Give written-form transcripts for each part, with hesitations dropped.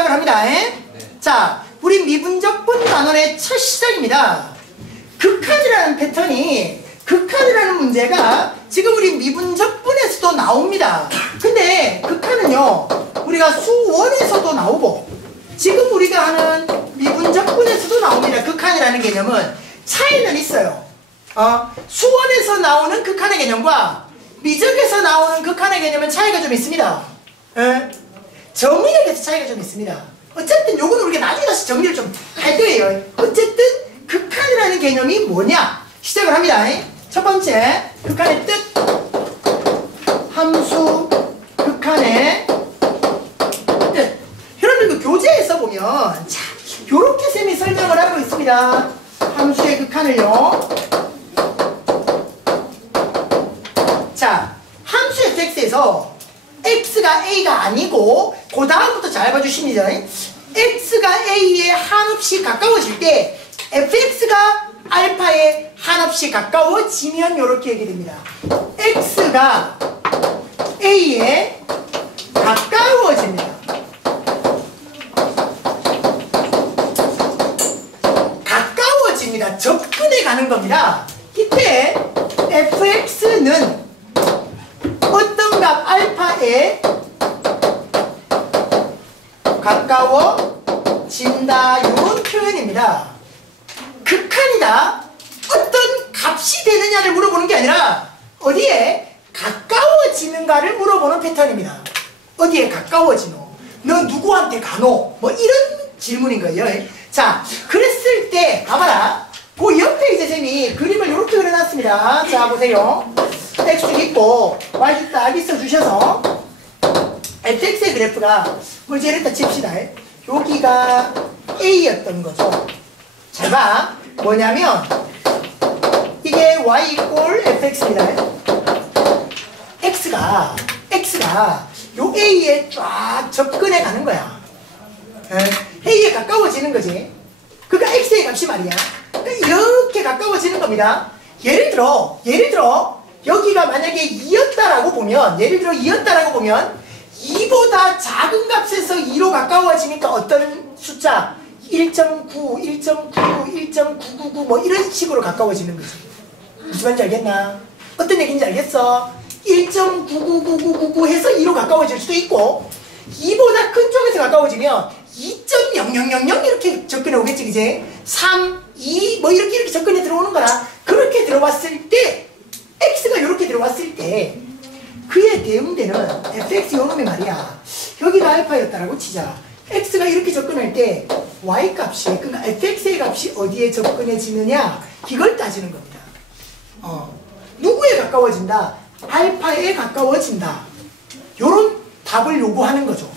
시작을 합니다. 자, 우리 미분적분 단원의 첫 시작입니다. 극한이라는 패턴이, 극한이라는 문제가 지금 우리 미분적분에서도 나옵니다. 근데 극한은요, 우리가 수원에서도 나오고 지금 우리가 하는 미분적분에서도 나옵니다. 극한이라는 개념은 차이는 있어요. 수원에서 나오는 극한의 개념과 미적에서 나오는 극한의 개념은 차이가 좀 있습니다. 정리력에서 차이가 좀 있습니다. 어쨌든 요거는 우리가 나중에 다시 정리를 좀 할 거예요. 어쨌든 극한이라는 개념이 뭐냐? 시작을 합니다. 첫 번째, 극한의 뜻. 함수 극한의 뜻. 여러분들 그 교재에서 보면 자, 요렇게 쌤이 설명을 하고 있습니다. 함수의 극한을요. 자, 함수 fx에서 x가 a가 아니고 그 다음부터 잘 봐주십니다. x가 a에 한없이 가까워질 때 fx가 알파에 한없이 가까워지면 이렇게 얘기됩니다. x가 a에 가까워집니다. 가까워집니다. 접근해 가는 겁니다. 이때 fx는 어떤 값 알파에 가까워진다, 이런 표현입니다. 극한이다. 어떤 값이 되느냐를 물어보는 게 아니라 어디에 가까워지는가를 물어보는 패턴입니다. 어디에 가까워지노? 너 누구한테 가노? 뭐 이런 질문인 거예요. 자, 그랬을 때 봐봐라. 그 옆에 이제 쌤이 그림을 이렇게 그려놨습니다. 자, 보세요. x축 있고 y축 딱 있어 주셔서 fx의 그래프가 뭘 이랬다 칩시다. 여기가 a였던 거죠. 잘 봐. 뭐냐면 이게 y 이꼴 fx입니다. x가 요 a에 쫙 접근해 가는 거야. a에 가까워지는 거지. 그러니까 x의 값이 말이야. 그러니까 이렇게 가까워지는 겁니다. 예를 들어 여기가 만약에 2였다라고 보면, 예를 들어 2였다라고 보면 2보다 작은 값에서 2로 가까워지니까 어떤 숫자 1.9, 1.9, 1.999 뭐 이런 식으로 가까워지는 거지. 무슨 말인지 알겠나? 어떤 얘기인지 알겠어? 1.99999 해서 2로 가까워질 수도 있고 2보다 큰 쪽에서 가까워지면 2.0000 이렇게 접근해 오겠지, 그지? 3, 2 뭐 이렇게 접근해 들어오는 거라. 그렇게 들어왔을 때 x가 이렇게 들어왔을 때 그에 대응되는 fx 요놈이 말이야. 여기가 알파였다라고 치자. x가 이렇게 접근할 때 y 값이, 그러니까 fx의 값이 어디에 접근해지느냐, 이걸 따지는 겁니다. 누구에 가까워진다? 알파에 가까워진다. 요런 답을 요구하는 거죠.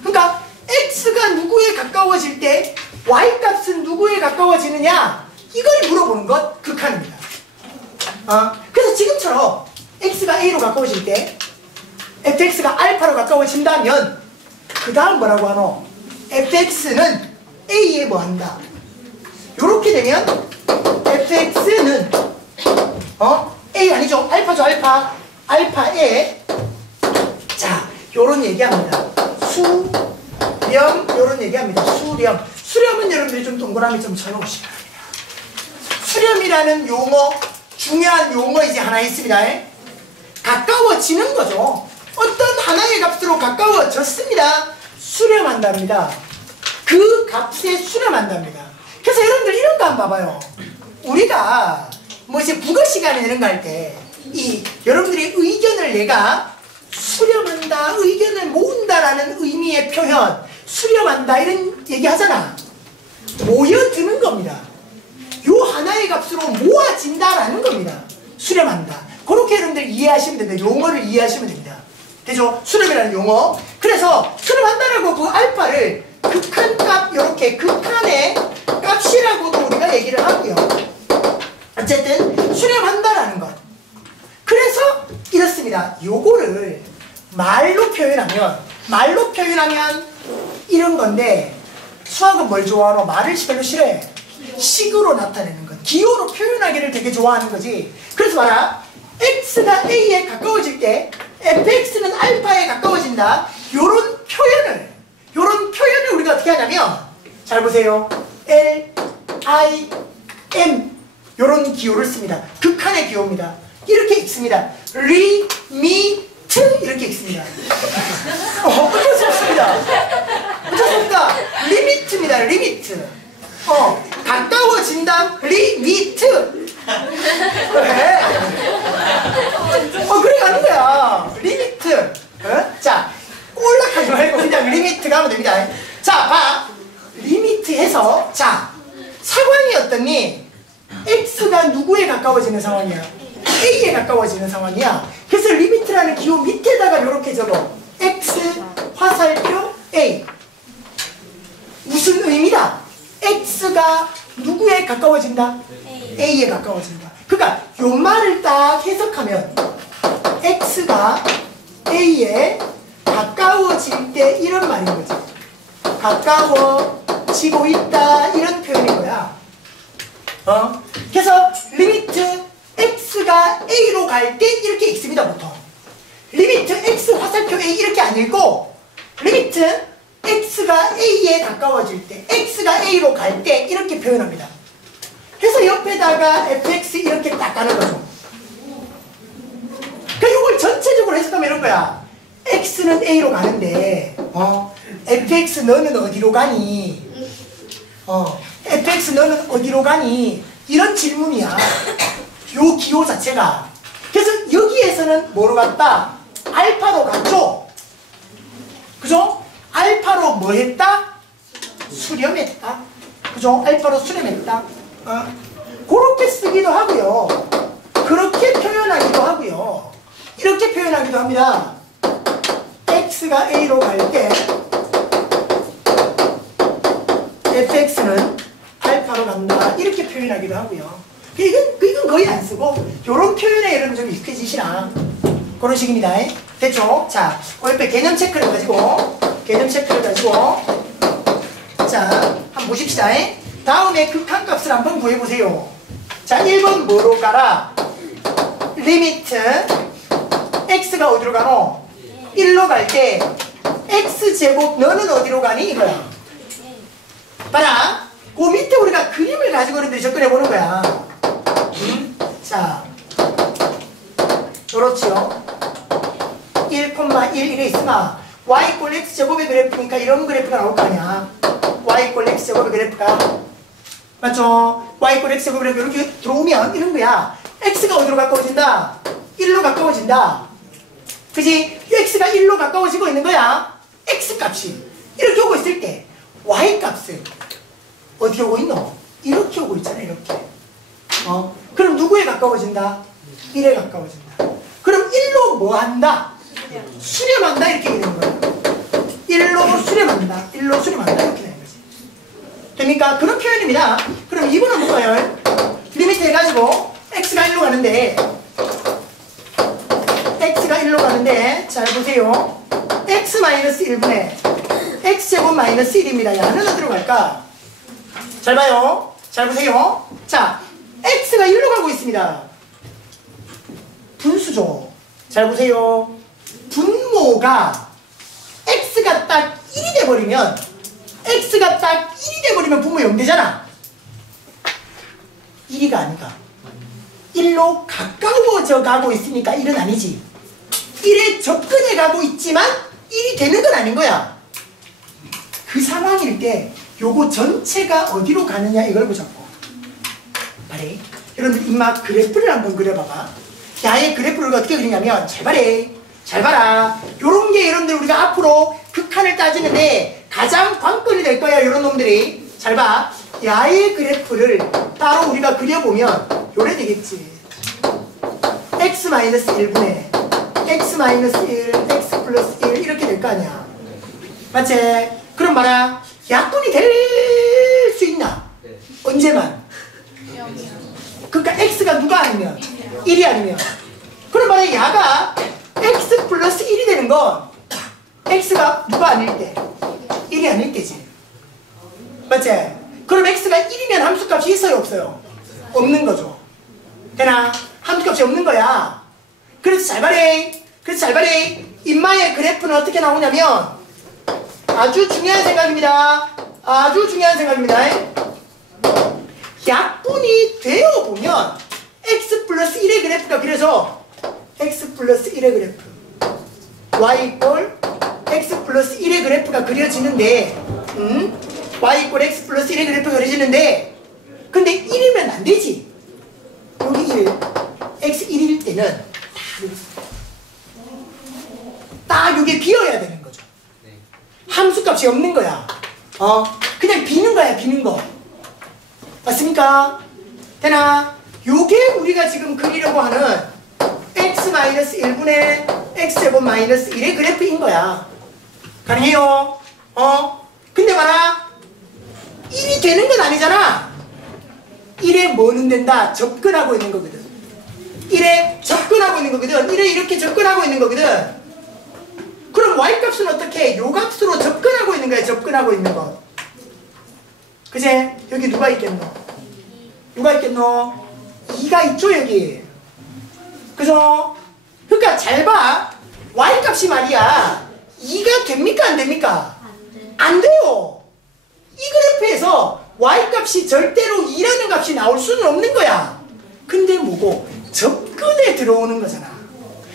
그러니까 x가 누구에 가까워질 때 y 값은 누구에 가까워지느냐, 이걸 물어보는 것 극한입니다. 그래서 지금처럼 x가 a로 가까워질 때 fx가 알파로 가까워진다면 그 다음 뭐라고 하노? fx는 a에 뭐한다? 요렇게 되면 fx는 a 아니죠? 알파죠, 알파. 알파에 자, 요런 얘기합니다. 수렴, 요런 얘기합니다. 수렴은 여러분들이 좀 동그라미 좀 쳐놓으시기 바랍니다. 수렴이라는 용어, 중요한 용어 이제 하나 있습니다. 가까워지는 거죠. 어떤 하나의 값으로 가까워졌습니다. 수렴한답니다. 그 값에 수렴한답니다. 그래서 여러분들 이런 거 한번 봐봐요. 우리가 뭐 이제 국어 시간에 이런 거 할 때 여러분들이 의견을 내가 수렴한다, 의견을 모은다라는 의미의 표현, 수렴한다 이런 얘기 하잖아. 모여드는 겁니다. 요 하나의 값으로 모아진다라는 겁니다. 수렴한다. 그렇게 여러분들 이해하시면 됩니다. 용어를 이해하시면 됩니다. 되죠? 수렴이라는 용어. 그래서 수렴한다라고 그 알파를 극한값, 요렇게 극한의 값이라고도 우리가 얘기를 하고요. 어쨌든 수렴한다라는 것. 그래서 이렇습니다. 요거를 말로 표현하면 이런 건데, 수학은 뭘 좋아하노? 말을 별로 싫어해. 식으로 나타내는 것, 기호로 표현하기를 되게 좋아하는 거지. 그래서 봐라, x가 a에 가까워질 때 fx는 알파에 가까워진다. 요런 표현을 어떻게 하냐면 잘 보세요. L, I, M 요런 기호를 씁니다. 극한의 기호입니다. 이렇게 읽습니다. 리, 미, 트 이렇게 읽습니다. 어쩔 수 없습니다. 어쩔 수 없다. 리미트입니다. 리미트. 가까워진다. 리미트. 그래. 그래 가는 거야. 리미트. 자, 꼴락하지 말고 그냥 리미트 가면 됩니다. 자, 봐. 리미트해서 자, 상황이 어떻니? X가 누구에 가까워지는 상황이야? A에 가까워지는 상황이야. 그래서 리미트라는 기호 밑에다가 이렇게 적어. X 화살표 A. 무슨 의미다? X가 누구에 가까워진다? A에 가까워진다. 그러니까 요 말을 딱 해석하면 X가 A에 가까워질 때 이런 말인 거지. 가까워지고 있다 이런 표현인 거야. 그래서 리미트 X가 A로 갈 때 이렇게 읽습니다. 보통 리미트 X 화살표 A 이렇게 안 읽고 리미트 X가 A에 가까워질 때 X가 A로 갈 때 이렇게 표현합니다. 그래서 옆에다가 fx 이렇게 딱 가는 거죠. 그러니까 이걸 전체적으로 해석하면 이런 거야. x는 A로 가는데 fx 너는 어디로 가니? fx 너는 어디로 가니? 이런 질문이야. 요 기호 자체가. 그래서 여기에서는 뭐로 갔다? 알파로 갔죠? 그죠? 알파로 뭐 했다? 수렴했다. 그죠? 알파로 수렴했다. 그렇게 쓰기도 하고요. 그렇게 표현하기도 하고요. 이렇게 표현하기도 합니다. x가 A로 갈 때 fx는 알파로 간다. 이렇게 표현하기도 하고요. 이건 거의 안 쓰고 이런 표현에 여러분 좀 익숙해지시나 그런 식입니다. 됐죠? 자, 옆에 개념 체크를 가지고 자, 한번 보십시다. 다음에 극한값을 한번 구해보세요. 자, 1번 뭐로 가라? 리미트 x가 어디로 가노? 1로 갈 때 x제곱 너는 어디로 가니? 이거야. 봐라. 그 밑에 우리가 그림을 가지고 있는데 접근해보는 거야. 자, 그렇지요. 1,1 이래 있으면 y 꼴 x제곱의 그래프니까 이런 그래프가 나올 거 아니야. y 꼴 x제곱의 그래프가 맞죠? y 꼴 x제곱의 그래프 이렇게 들어오면 이런 거야. x가 어디로 가까워진다? 1로 가까워진다. 그지? x가 1로 가까워지고 있는 거야. x값이 이렇게 오고 있을 때 y값은 어떻게 오고 있노? 이렇게 오고 있잖아. 이렇게. 그럼 누구에 가까워진다? 1에 가까워진다. 그럼 1로 뭐 한다? 수렴한다. 이렇게 되는 거야. 1로 수렴한다. 1로 수렴한다. 이렇게 되는 거지. 됩니까? 그런 표현입니다. 그럼 2번은 뭐예요? 리미트 해가지고 x가 1로 가는데 잘 보세요. x-1분의 x제곱 마이너스 1입니다. 야는 어디로 갈까? 잘 봐요. 잘 보세요. 자, x가 1로 가고 있습니다. 분수죠. 잘 보세요. 분모가 x가 딱 1이 돼버리면 분모 0 되잖아. 1이가 아니가. 1로 가까워져 가고 있으니까 1은 아니지. 1에 접근해 가고 있지만 1이 되는 건 아닌 거야. 그 상황일 때 요거 전체가 어디로 가느냐 이걸 보자고. 말해. 여러분들 임마 그래프를 한번 그려봐봐. 야의 그래프를 어떻게 그리냐면 잘 봐라. 요런 게 여러분들 우리가 앞으로 극한을 따지는데 가장 관건이 될 거야. 요런 놈들이. 잘 봐. 야의 그래프를 따로 우리가 그려보면 요래 되겠지. x-1분의 x-1, x 플러스 1 이렇게 될 거 아니야. 맞지? 그럼 봐라. 약분이 될 수 있나? 언제만? 그러니까 x가 누가 아니면? 1이 아니면. 그럼 봐라. 야가 x 플러스 1이 되는 건 x가 누가 아닐 때? 1이 아닐 때지. 맞지? 그럼 x가 1이면 함수값이 있어요? 없어요? 없는 거죠. 되나? 함수값이 없는 거야. 그래서 잘 봐래. 임마의 그래프는 어떻게 나오냐면 아주 중요한 생각입니다. 아주 중요한 생각입니다. 약분이 되어 보면 x 플러스 1의 그래프가 그려져. x 플러스 1의 그래프 y 이꼴 x 플러스 1의 그래프가 그려지는데 y 이꼴 x 플러스 1의 그래프가 그려지는데 근데 1이면 안 되지. 여기 1 x 1일 때는 딱 여기 비어야 되는 거죠. 함수값이 없는 거야. 그냥 비는 거야, 비는 거. 맞습니까? 되나? 요게 우리가 지금 그리려고 하는 x-1분의 x제곱 마이너스 1의 그래프인 거야. 가능해요? 근데 봐라. 1이 되는 건 아니잖아. 1에 뭐는 된다? 접근하고 있는 거거든. 1에 접근하고 있는 거거든. 1에 이렇게 접근하고 있는 거거든. 그럼 y값은 어떻게 해? 요 값으로 접근하고 있는 거야. 접근하고 있는 거. 그제? 여기 누가 있겠노? 누가 있겠노? 2가 있죠 여기. 그죠? 그러니까 잘 봐. y값이 말이야 2가 됩니까 안 됩니까? 안 돼요. 이 그래프에서 y값이 절대로 2라는 값이 나올 수는 없는 거야. 근데 뭐고? 접근에 들어오는 거잖아.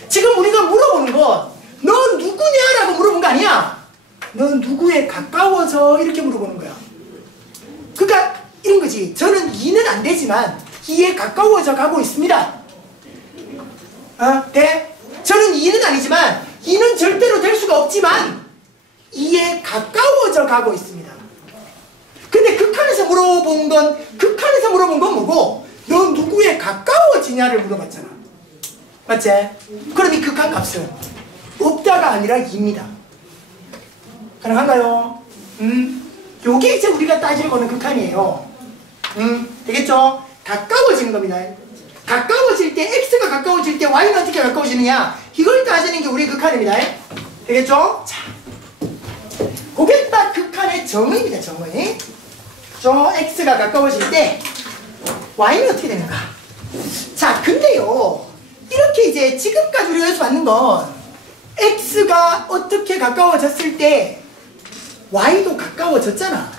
지금 우리가 물어보는 건 너 누구냐? 라고 물어본 거 아니야. 너 누구에 가까워져? 이렇게 물어보는 거야. 그러니까 이런 거지. 저는 2는 안 되지만 2에 가까워져 가고 있습니다. 돼? 저는 2는 아니지만 2는 절대로 될 수가 없지만 2에 가까워져 가고 있습니다. 근데 극한에서 물어본 건 뭐고? 너 누구에 가까워지냐를 물어봤잖아. 맞지? 그럼 이 극한 값은 없다가 아니라 2입니다. 가능한가요? 요게 이제 우리가 따지는 거는 극한이에요. 되겠죠? 가까워지는 겁니다. 가까워질 때, x가 가까워질 때 y는 어떻게 가까워지느냐? 이걸 따지는 게 우리 극한입니다. 되겠죠? 자, 그게 딱 극한의 정의입니다. 정의. 저 x가 가까워질 때 y는 어떻게 되는가? 자, 근데요, 이렇게 이제 지금까지 우리가 여기서 봤는 건 x가 어떻게 가까워졌을 때 y도 가까워졌잖아.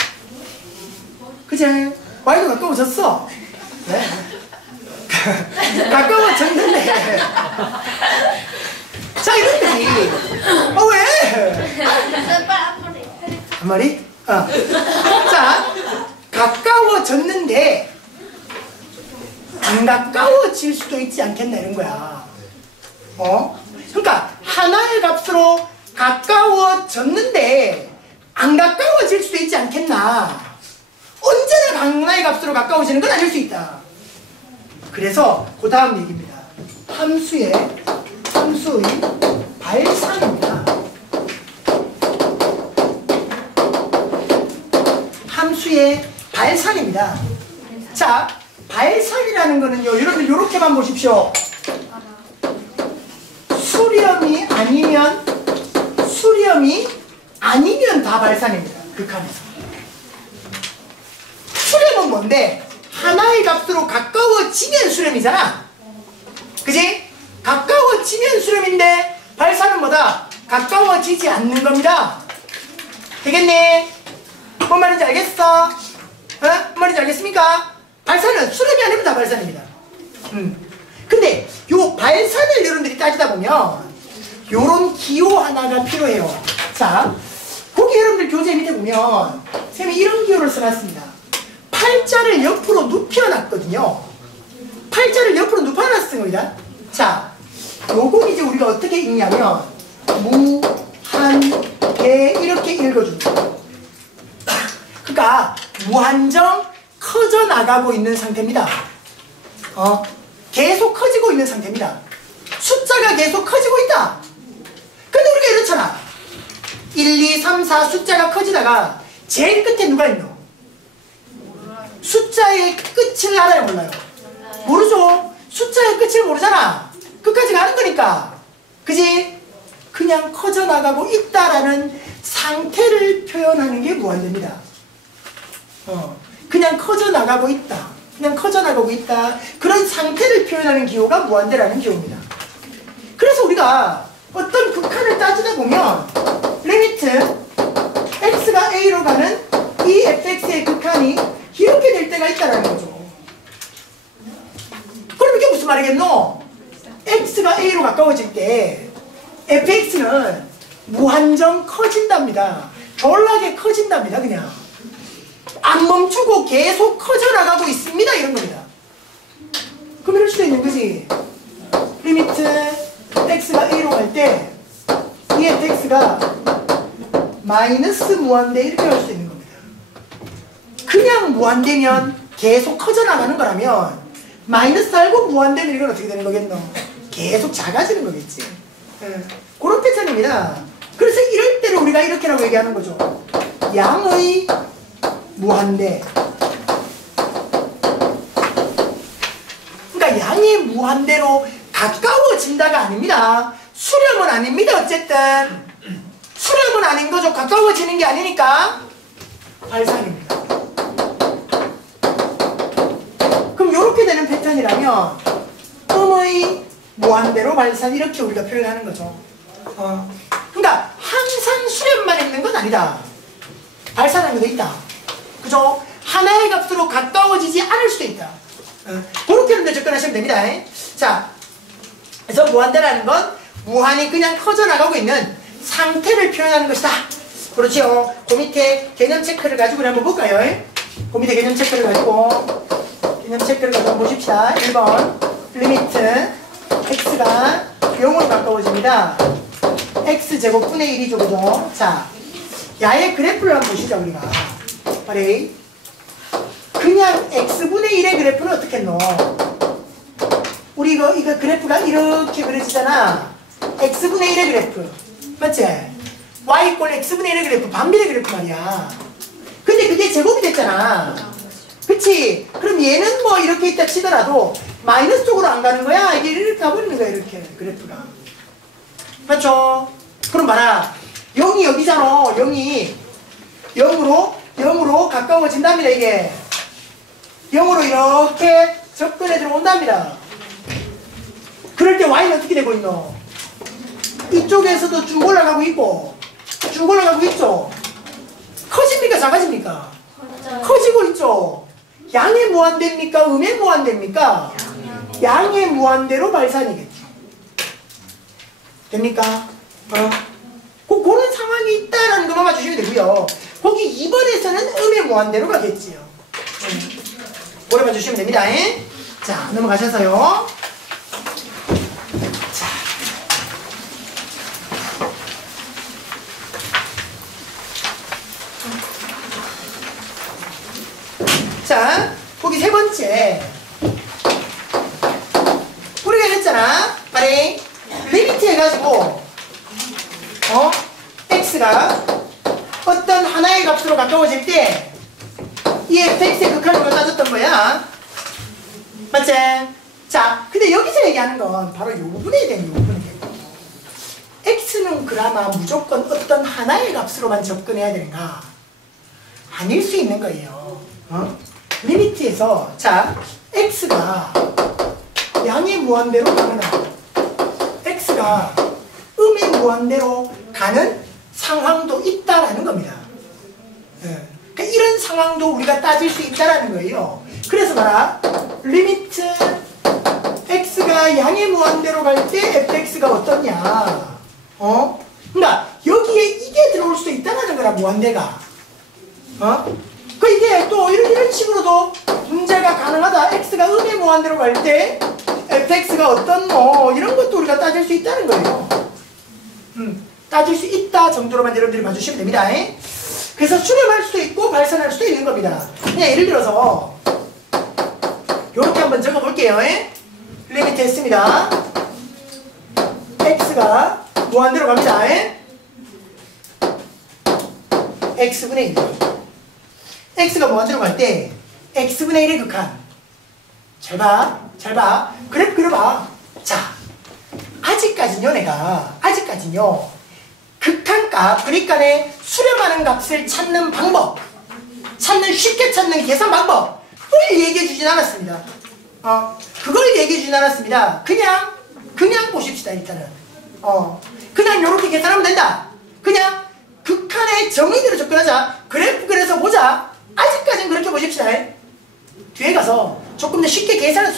그치? y도 가까워졌어. 네. 가까워졌는데. 자, 이런데. 왜? 한 마리? 자, 가까워졌는데 안 가까워질 수도 있지 않겠나 이런 거야. 그러니까 하나의 값으로 가까워졌는데 안 가까워질 수도 있지 않겠나. 언제나 하나의 값으로 가까워지는 건 아닐 수 있다. 그래서 그 다음 얘기입니다. 함수의 발산입니다. 함수의 발산입니다. 자, 발산이라는 거는요, 여러분들 요렇게만 보십시오. 수렴이 아니면 다 발산입니다. 극한에서. 수렴은 뭔데? 하나의 값으로 가까워지면 수렴이잖아. 그지? 가까워지면 수렴인데 발산은 뭐다? 가까워지지 않는 겁니다. 되겠니? 뭔 말인지 알겠어? 뭔 말인지 알겠습니까? 발산은 수렴이 아니면 다 발산입니다. 근데 요 발산을 여러분들이 따지다 보면 요런 기호 하나가 필요해요. 자, 거기 여러분들 교재 밑에 보면 선생님이 이런 기호를 써놨습니다. 팔자를 옆으로 눕혀놨거든요. 팔자를 옆으로 눕혀놨은 겁니다. 자, 요건 이제 우리가 어떻게 읽냐면 무한계 이렇게 읽어줍니다. 그러니까 무한정 커져 나가고 있는 상태입니다. 계속 커지고 있는 상태입니다. 숫자가 계속 커지고 있다. 근데 우리가 이렇잖아. 1, 2, 3, 4 숫자가 커지다가 제일 끝에 누가 있노? 숫자의 끝을 알아요, 몰라요? 모르죠. 숫자의 끝을 모르잖아. 끝까지 가는 거니까. 그지? 그냥 커져나가고 있다라는 상태를 표현하는 게 무한대입니다. 그냥 커져나가고 있다. 그냥 커져나가고 있다. 그런 상태를 표현하는 기호가 무한대라는 기호입니다. 그래서 우리가 어떤 극한을 따지다 보면 리미트 x가 a로 가는 이 fx의 극한이 이렇게 될 때가 있다는 거죠. 그럼 이게 무슨 말이겠노? x가 a로 가까워질 때 fx는 무한정 커진답니다. 졸라게 커진답니다. 그냥 안 멈추고 계속 커져나가고 있습니다. 이런 겁니다. 그럼 이럴 수도 있는 거지. 리미트 x가 a로 갈 때 이 fx가 마이너스 무한대 이렇게 할 수 있는 겁니다. 그냥 무한대면 계속 커져나가는 거라면 마이너스 달고 무한대면 이건 어떻게 되는 거겠노? 계속 작아지는 거겠지. 그런 패턴입니다. 그래서 이럴 때를 우리가 이렇게라고 얘기하는 거죠. 양의 무한대. 그러니까 양의 무한대로 가까워진다가 아닙니다. 수렴은 아닙니다. 어쨌든 수렴은 아닌 거죠. 가까워지는 게 아니니까 발산입니다. 그럼 이렇게 되는 패턴이라면 음의 무한대로 발산 이렇게 우리가 표현하는 거죠. 그러니까 항상 수렴만 있는 건 아니다. 발산하는 것도 있다. 그죠? 하나의 값으로 가까워지지 않을 수도 있다. 그렇게 여러분들 접근하시면 됩니다. 자, 그래서 무한대라는 건 무한히 그냥 커져나가고 있는 상태를 표현하는 것이다. 그렇지요. 그 밑에 개념 체크를 가지고 우리 한번 볼까요? 그 밑에 개념 체크를 가지고 한번 보십시다. 1번 리미트 x가 0으로 가까워집니다. x제곱분의 1이죠. 그죠? 자, 야의 그래프를 한번 보시죠. 우리가 빨리 그냥 x분의 1의 그래프는 어떻게 했노? 우리 이거 그래프가 이렇게 그려지잖아. x분의 1의 그래프 맞지? y 꼴 x분의 1의 그래프 반비례 그래프 말이야. 근데 그게 제곱이 됐잖아. 그치? 그럼 얘는 뭐 이렇게 있다 치더라도 마이너스 쪽으로 안 가는 거야. 이게 이렇게 가버리는 거야. 이렇게 그래프가 맞죠? 그럼 봐라 0이 여기잖아. 0이 0으로 가까워진답니다. 이게 0으로 이렇게 접근해 들어온답니다. 그럴 때 y는 어떻게 되고 있노? 이쪽에서도 쭉 올라가고 있고 쭉 올라가고 있죠. 커집니까? 작아집니까? 커지고 있죠. 양의 무한대입니까? 음의 무한대입니까? 양의 무한대로 발산이겠죠. 됩니까? 그런 상황이 있다라는 것만 봐주시면 되고요. 거기 2번에서는 음의 무한대로 가겠지요. 오래 봐주시면 됩니다. 자, 넘어가셔서요. 자, 거기 세 번째. 우리가 했잖아. 빨리 리미트 해가지고 x가 어떤 하나의 값으로 가까워질 때 이 fx의 극한으로 따졌던 거야. 맞지? 자, 근데 여기서 얘기하는 건 바로 요 부분에 대한 요 부분에 대한 거. x는 그나마 무조건 어떤 하나의 값으로만 접근해야 되는가? 아닐 수 있는 거예요. 리미트에서 자, x가 양의 무한대로 가거나 x가 음의 무한대로 가는 상황도 있다라는 겁니다. 그러니까 이런 상황도 우리가 따질 수 있다라는 거예요. 그래서 봐라. 리미트 x가 양의 무한대로 갈 때 fx가 어떻냐? 그러니까 여기에 이게 들어올 수도 있다라는 거라 무한대가. 그 이게 또 이런 식으로도 문제가 가능하다. x가 음의 무한대로 갈 때 fx가 어떤 이런 것도 우리가 따질 수 있다는 거예요. 따질 수 있다 정도로만 여러분들이 봐주시면 됩니다. 그래서 수렴할 수도 있고 발산할 수도 있는 겁니다. 그냥 예를 들어서 이렇게 한번 적어볼게요. 리미트 했습니다. x가 무한대로 갑니다. x분의 1. x가 무한대로 갈 때 x분의 1의 극한. 잘 봐. 그래프 그려봐. 자, 아직까지는요 극한값, 그러니까 수렴하는 값을 찾는 방법, 쉽게 찾는 계산 방법을 얘기해 주진 않았습니다. 그걸 얘기해 주진 않았습니다. 그냥 보십시다. 일단은 그냥 요렇게 계산하면 된다. 그냥 극한의 정의대로 접근하자. 그래프 그래서 보자. 아직까지는 그렇게 보십시다. 뒤에 가서 조금 더 쉽게 계산할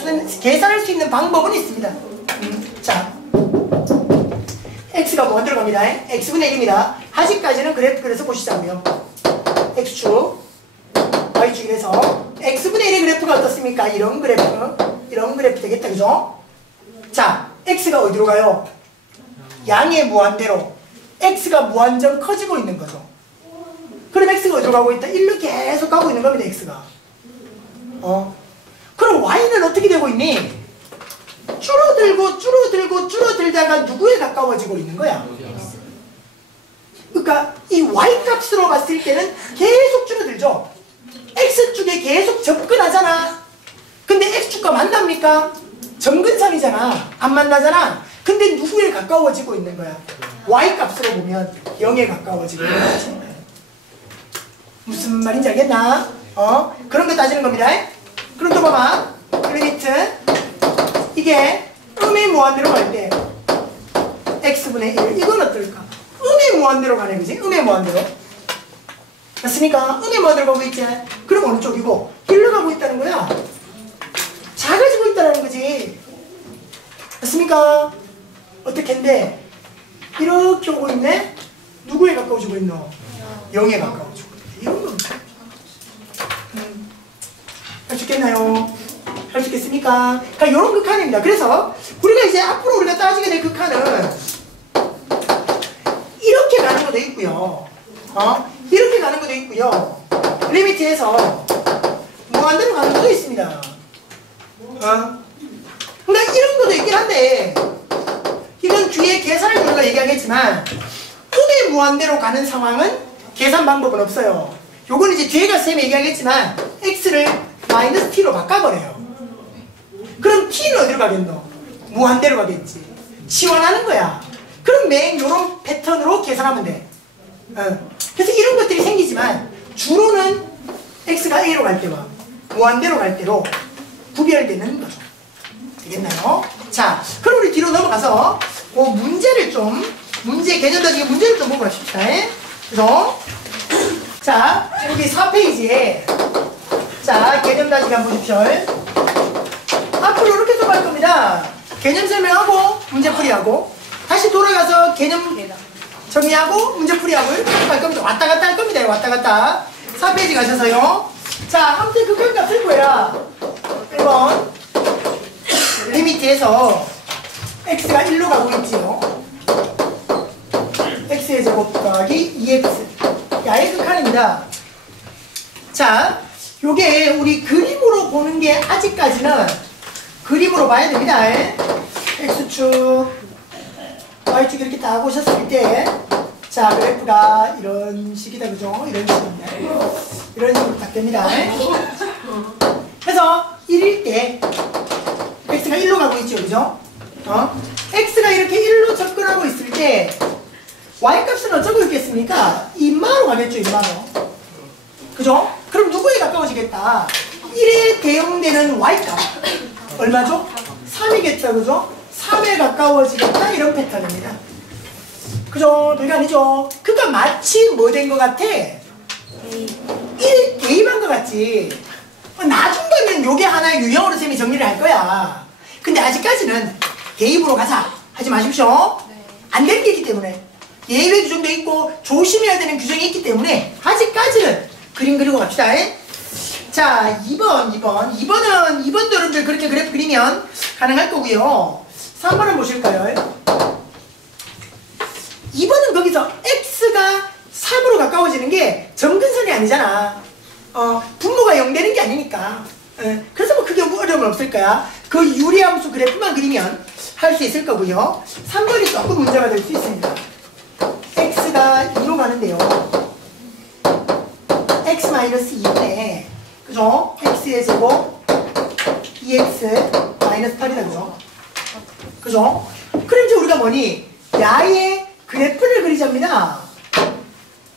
수 있는 방법은 있습니다. 자, x가 뭐 들어갑니다. x분의 1입니다. 아직까지는 그래프 그래서 보시자고요. x축, y축에서 x분의 1의 그래프가 어떻습니까? 이런 그래프 되겠다. 그죠? 자, x가 어디로 가요? 양의 무한대로 x가 무한정 커지고 있는 거죠. 그럼 x가 어디로 가고 있다? 1로 계속 가고 있는 겁니다. x가. 그럼 y는 어떻게 되고 있니? 줄어들다가 누구에 가까워지고 있는 거야? 그러니까 이 y 값으로 봤을 때는 계속 줄어들죠. x축에 계속 접근하잖아. 근데 x축과 만납니까? 점근선이잖아. 안 만나잖아. 근데 누구에 가까워지고 있는 거야? y 값으로 보면 0에 가까워지고 있는 거지. 무슨 말인지 알겠나? 그런 거 따지는 겁니다. 그럼 또 봐봐. 리미트 이게 음의 무한대로 갈 때 x분의 1 이건 어떨까? 음의 무한대로 가네. 그지? 음의 무한대로 맞습니까? 음의 무한대로 가고 있지? 그럼 어느 쪽이고? 길로 가고 있다는 거야. 작아지고 있다는 거지. 맞습니까? 어떻게 했는데 이렇게 오고 있네? 누구에 가까워지고 있노? 0에 가까워지고 있네. 이런 겁니다. 할 수 있겠나요? 할 수 있겠습니까? 그러니까 이런 극한입니다. 그래서 우리가 이제 앞으로 우리가 따지게 될 극한은 이렇게 가는 것도 있고요. 이렇게 가는 것도 있고요. 리미트에서 무한대로 가는 것도 있습니다. 그러니까 이런 것도 있긴 한데 이건 뒤에 계산을 우리가 얘기하겠지만 음의 무한대로 가는 상황은 계산 방법은 없어요. 요건 이제 뒤에 가서 쌤이 얘기하겠지만 x를 마이너스 t로 바꿔버려요. 그럼 t는 어디로 가겠노? 무한대로 가겠지. 치환하는 거야. 그럼 매일 요런 패턴으로 계산하면 돼. 그래서 이런 것들이 생기지만 주로는 x가 a로 갈 때와 무한대로 갈 때로 구별되는 거죠. 되겠나요? 자, 그럼 우리 뒤로 넘어가서 문제 개념 따지기 문제를 좀 보고 가십시다. 그래서 자, 여기 4페이지에 자, 개념 따지기 한번 보십시오. 앞으로 이렇게 좀 할 겁니다. 개념 설명하고 문제풀이하고 다시 돌아가서 개념 정리하고 문제풀이하고 이렇게 할 겁니다. 왔다 갔다 할 겁니다. 왔다 갔다. 4페이지 가셔서요. 자, 아무튼 극한값 쓸 거야. 1번 리미트에서 x가 1로 가고 있지요. x의 제곱 더하기 2x. 야의 극한입니다. 자, 요게 우리 그림으로 보는 게 아직까지는 그림으로 봐야 됩니다. x축, y축 이렇게 딱 보셨을 때, 자, 그래프가 이런 식이다, 그죠? 이런 식입니다. 이런 식으로 딱 됩니다. 그래서 1일 때, x가 1로 가고 있죠, 그죠? x가 이렇게 1로 접근하고 있을 때, y값은 어쩌고 있겠습니까? 인마로 가겠죠, 인마로. 그죠? 그럼 누구에 가까워지겠다? 1에 대응되는 y값. 얼마죠? 3이겠죠, 그죠? 3에 가까워지겠다, 이런 패턴입니다. 그죠? 별거 아니죠? 그러니까 마치 뭐 된 것 같아? 1 대입한 것 같지? 나중 가면 요게 하나의 유형으로 쌤이 정리를 할 거야. 근데 아직까지는 대입으로 가자 하지 마십시오. 안 되는 게 있기 때문에. 예외 규정도 있고 조심해야 되는 규정이 있기 때문에 아직까지는 그림 그리고 갑시다. 자, 2번도 여러분들 그렇게 그래프 그리면 가능할 거고요. 3번은 보실까요? 2번은 거기서 x가 3으로 가까워지는 게 점근선이 아니잖아. 분모가 0 되는 게 아니니까. 그래서 뭐 크게 어려움은 없을 거야. 그 유리함수 그래프만 그리면 할 수 있을 거고요. 3번이 조금 문제가 될 수 있습니다. x가 2로 가는데요. x-2인데 그죠? x의 제곱 2x 마이너스 8이다, 그죠? 그죠? 그럼 이제 우리가 뭐니? 야의 그래프를 그리자입니다.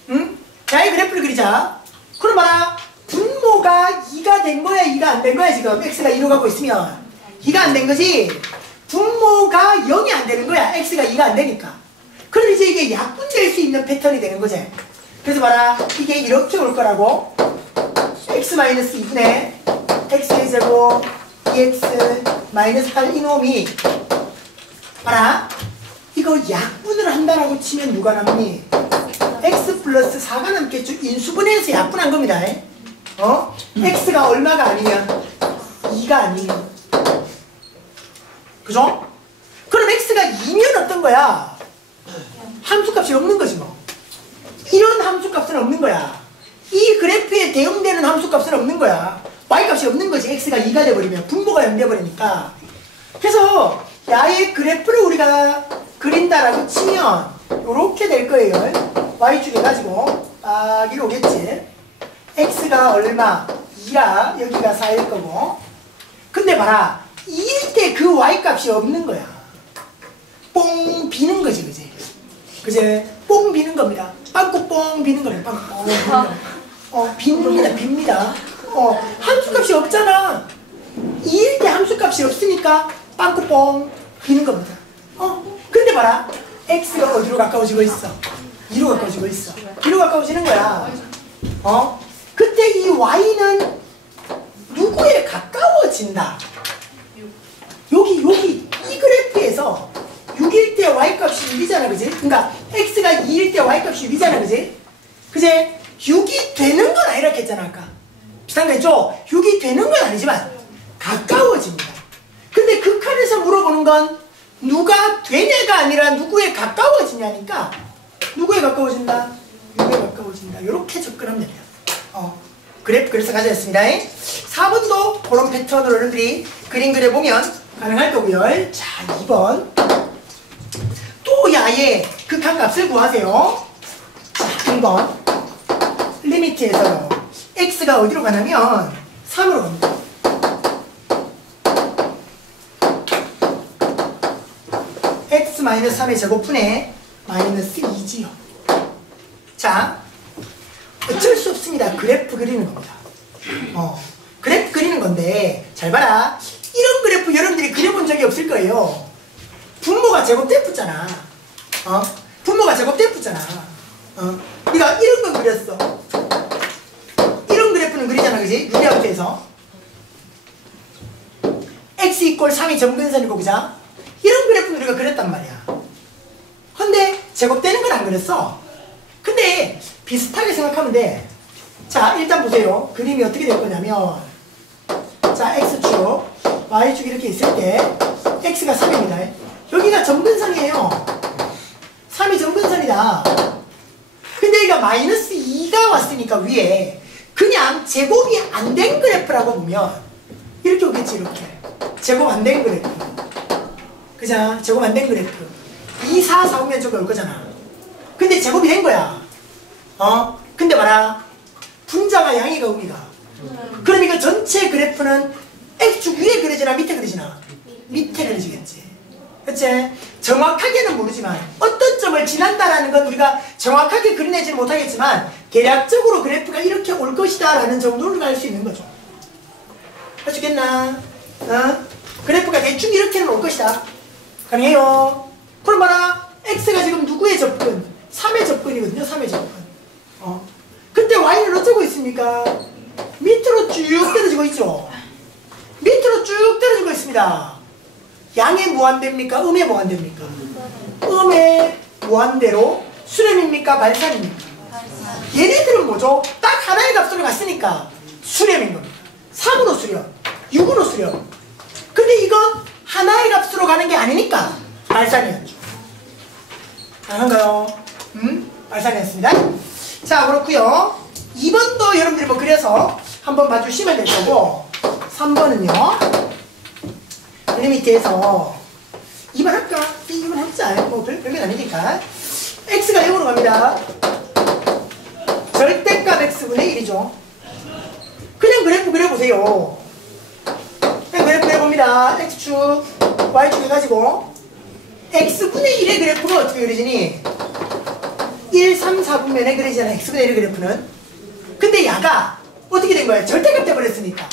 응? 야의 그래프를 그리자. 그럼 봐라. 분모가 2가 된 거야, 2가 안 된 거야, 지금? x가 2로 가고 있으면. 2가 안 된 거지? 분모가 0이 안 되는 거야, x가 2가 안 되니까. 그럼 그래서 이게 약분될 수 있는 패턴이 되는 거지. 그래서 봐라. 이게 이렇게 올 거라고. x-2분의 x의 제곱 2x 마이너스 8 이놈이 봐라. 이거 약분을 한다라고 치면 누가 남니? x 플러스 4가 남겠죠. 인수분해해서 약분한 겁니다. x가 얼마가 아니면 2가 아니면, 그죠? 그럼 x가 2면 어떤 거야? 함수값이 없는 거지 뭐. 이런 함수값은 없는 거야. 이 그래프에 대응되는 함수값은 없는 거야. y값이 없는 거지. x가 2가 돼버리면 분모가 0 돼버리니까. 그래서 야의 그래프를 우리가 그린다라고 치면 이렇게 될 거예요. y축 해가지고 딱 이리 오겠지. x가 얼마? 2라 여기가 4일 거고. 근데 봐라. 2일 때 그 y값이 없는 거야. 뽕 비는 거지, 그지? 그제? 뽕 비는 겁니다. 빵꾸 뽕 비는 겁니다. 빵꾸 뽕 비는 겁니다. 빕니다. 함수값이 없잖아. 2일 때 함수값이 없으니까 빵꾸 뽕 비는 겁니다. 근데 봐라. x가 어디로 가까워지고 있어? 2로 가까워지고 있어. 2로 가까워지는 거야. 그때 이 y는 누구에 가까워진다? 여기 이 그래프에서 6일 때 y값이 6이잖아, 그지? 그러니까 x가 2일 때 y값이 6이잖아, 그지? 그제 6이 되는 건 아니라 했잖아, 아까. 비슷한 거 했죠? 6이 되는 건 아니지만 가까워집니다. 근데 극한에서 물어보는 건 누가 되냐가 아니라 누구에 가까워지냐니까 누구에 가까워진다? 6에 가까워진다. 이렇게 접근하면 됩니다. 그래프 그래서 가져왔습니다. 4번도 그런 패턴으로 여러분들이 그림 그려보면 가능할 거고요. 자, 2번. 또 야의 극한값을 구하세요. 자, 1번. 리미트에서요. x가 어디로 가냐면 3으로 갑니다. x-3의 제곱분의 마이너스 2지요. 자, 어쩔 수 없습니다. 그래프 그리는 겁니다. 그래프 그리는 건데 잘 봐라. 이런 그래프 여러분들이 그려본 적이 없을 거예요. 분모가 제곱됐잖아. 분모가 제곱됐잖아. 네가 이런 건 그렸어. 이런 그래프는 그리잖아, 그지? 유리함수에서 x 이퀄 3이 점근선이고, 그자? 이런 그래프는 우리가 그렸단 말이야. 근데 제곱되는 건 안 그렸어. 근데 비슷하게 생각하면 돼. 자, 일단 보세요. 그림이 어떻게 될 거냐면, 자, x축, y축 이렇게 있을 때 x가 3입니다. 여기가 점근선이에요. 3이 점근선이다. 근데 여기가 마이너스 2가 왔으니까 위에 그냥 제곱이 안 된 그래프라고 보면 이렇게 오겠지, 이렇게. 제곱 안 된 그래프. 그자? 제곱 안 된 그래프. 2, 4, 4 오면 저기 올 거잖아. 근데 제곱이 된 거야. 근데 봐라. 분자가 양이가 우리가. 그럼 이거 전체 그래프는 x축 위에 그려지나 밑에 그려지나? 밑에 그려지겠지. 그치? 정확하게는 모르지만 어떤 점을 지난다라는 건 우리가 정확하게 그려내지는 못하겠지만 대략적으로 그래프가 이렇게 올 것이다 라는 정도를 알 수 있는 거죠. 할 수 있겠나? 그래프가 대충 이렇게는 올 것이다. 가능해요. 그럼 봐라. x가 지금 누구의 접근? 3의 접근이거든요. 3의 접근. 근데 y는 어쩌고 있습니까? 밑으로 쭉 떨어지고 있죠. 밑으로 쭉 떨어지고 있습니다. 양의 무한대입니까? 음의 무한대입니까? 음의 무한대로 수렴입니까? 발산입니까? 얘네들은 뭐죠? 딱 하나의 값으로 갔으니까 수렴인 겁니다. 3으로 수렴, 6으로 수렴. 근데 이건 하나의 값으로 가는 게 아니니까 발산이었죠. 가능한가요? 발산이었습니다. 자, 그렇고요. 2번도 여러분들이 뭐 그래서 한번 봐주시면 될 거고 3번은요. 리미트에서 2번 할까? 2번 합자. 뭐 별게 아니니까. x가 0으로 갑니다. 절대값 x분의 1이죠. 그냥 그래프 그려보세요. 그냥 그래프 그려봅니다. x축, y축 해가지고 x분의 1의 그래프가 어떻게 그려지니? 1, 3, 4분면에 그려지잖아. x분의 1의 그래프는. 근데 야가 어떻게 된 거야? 절대값 돼버렸으니까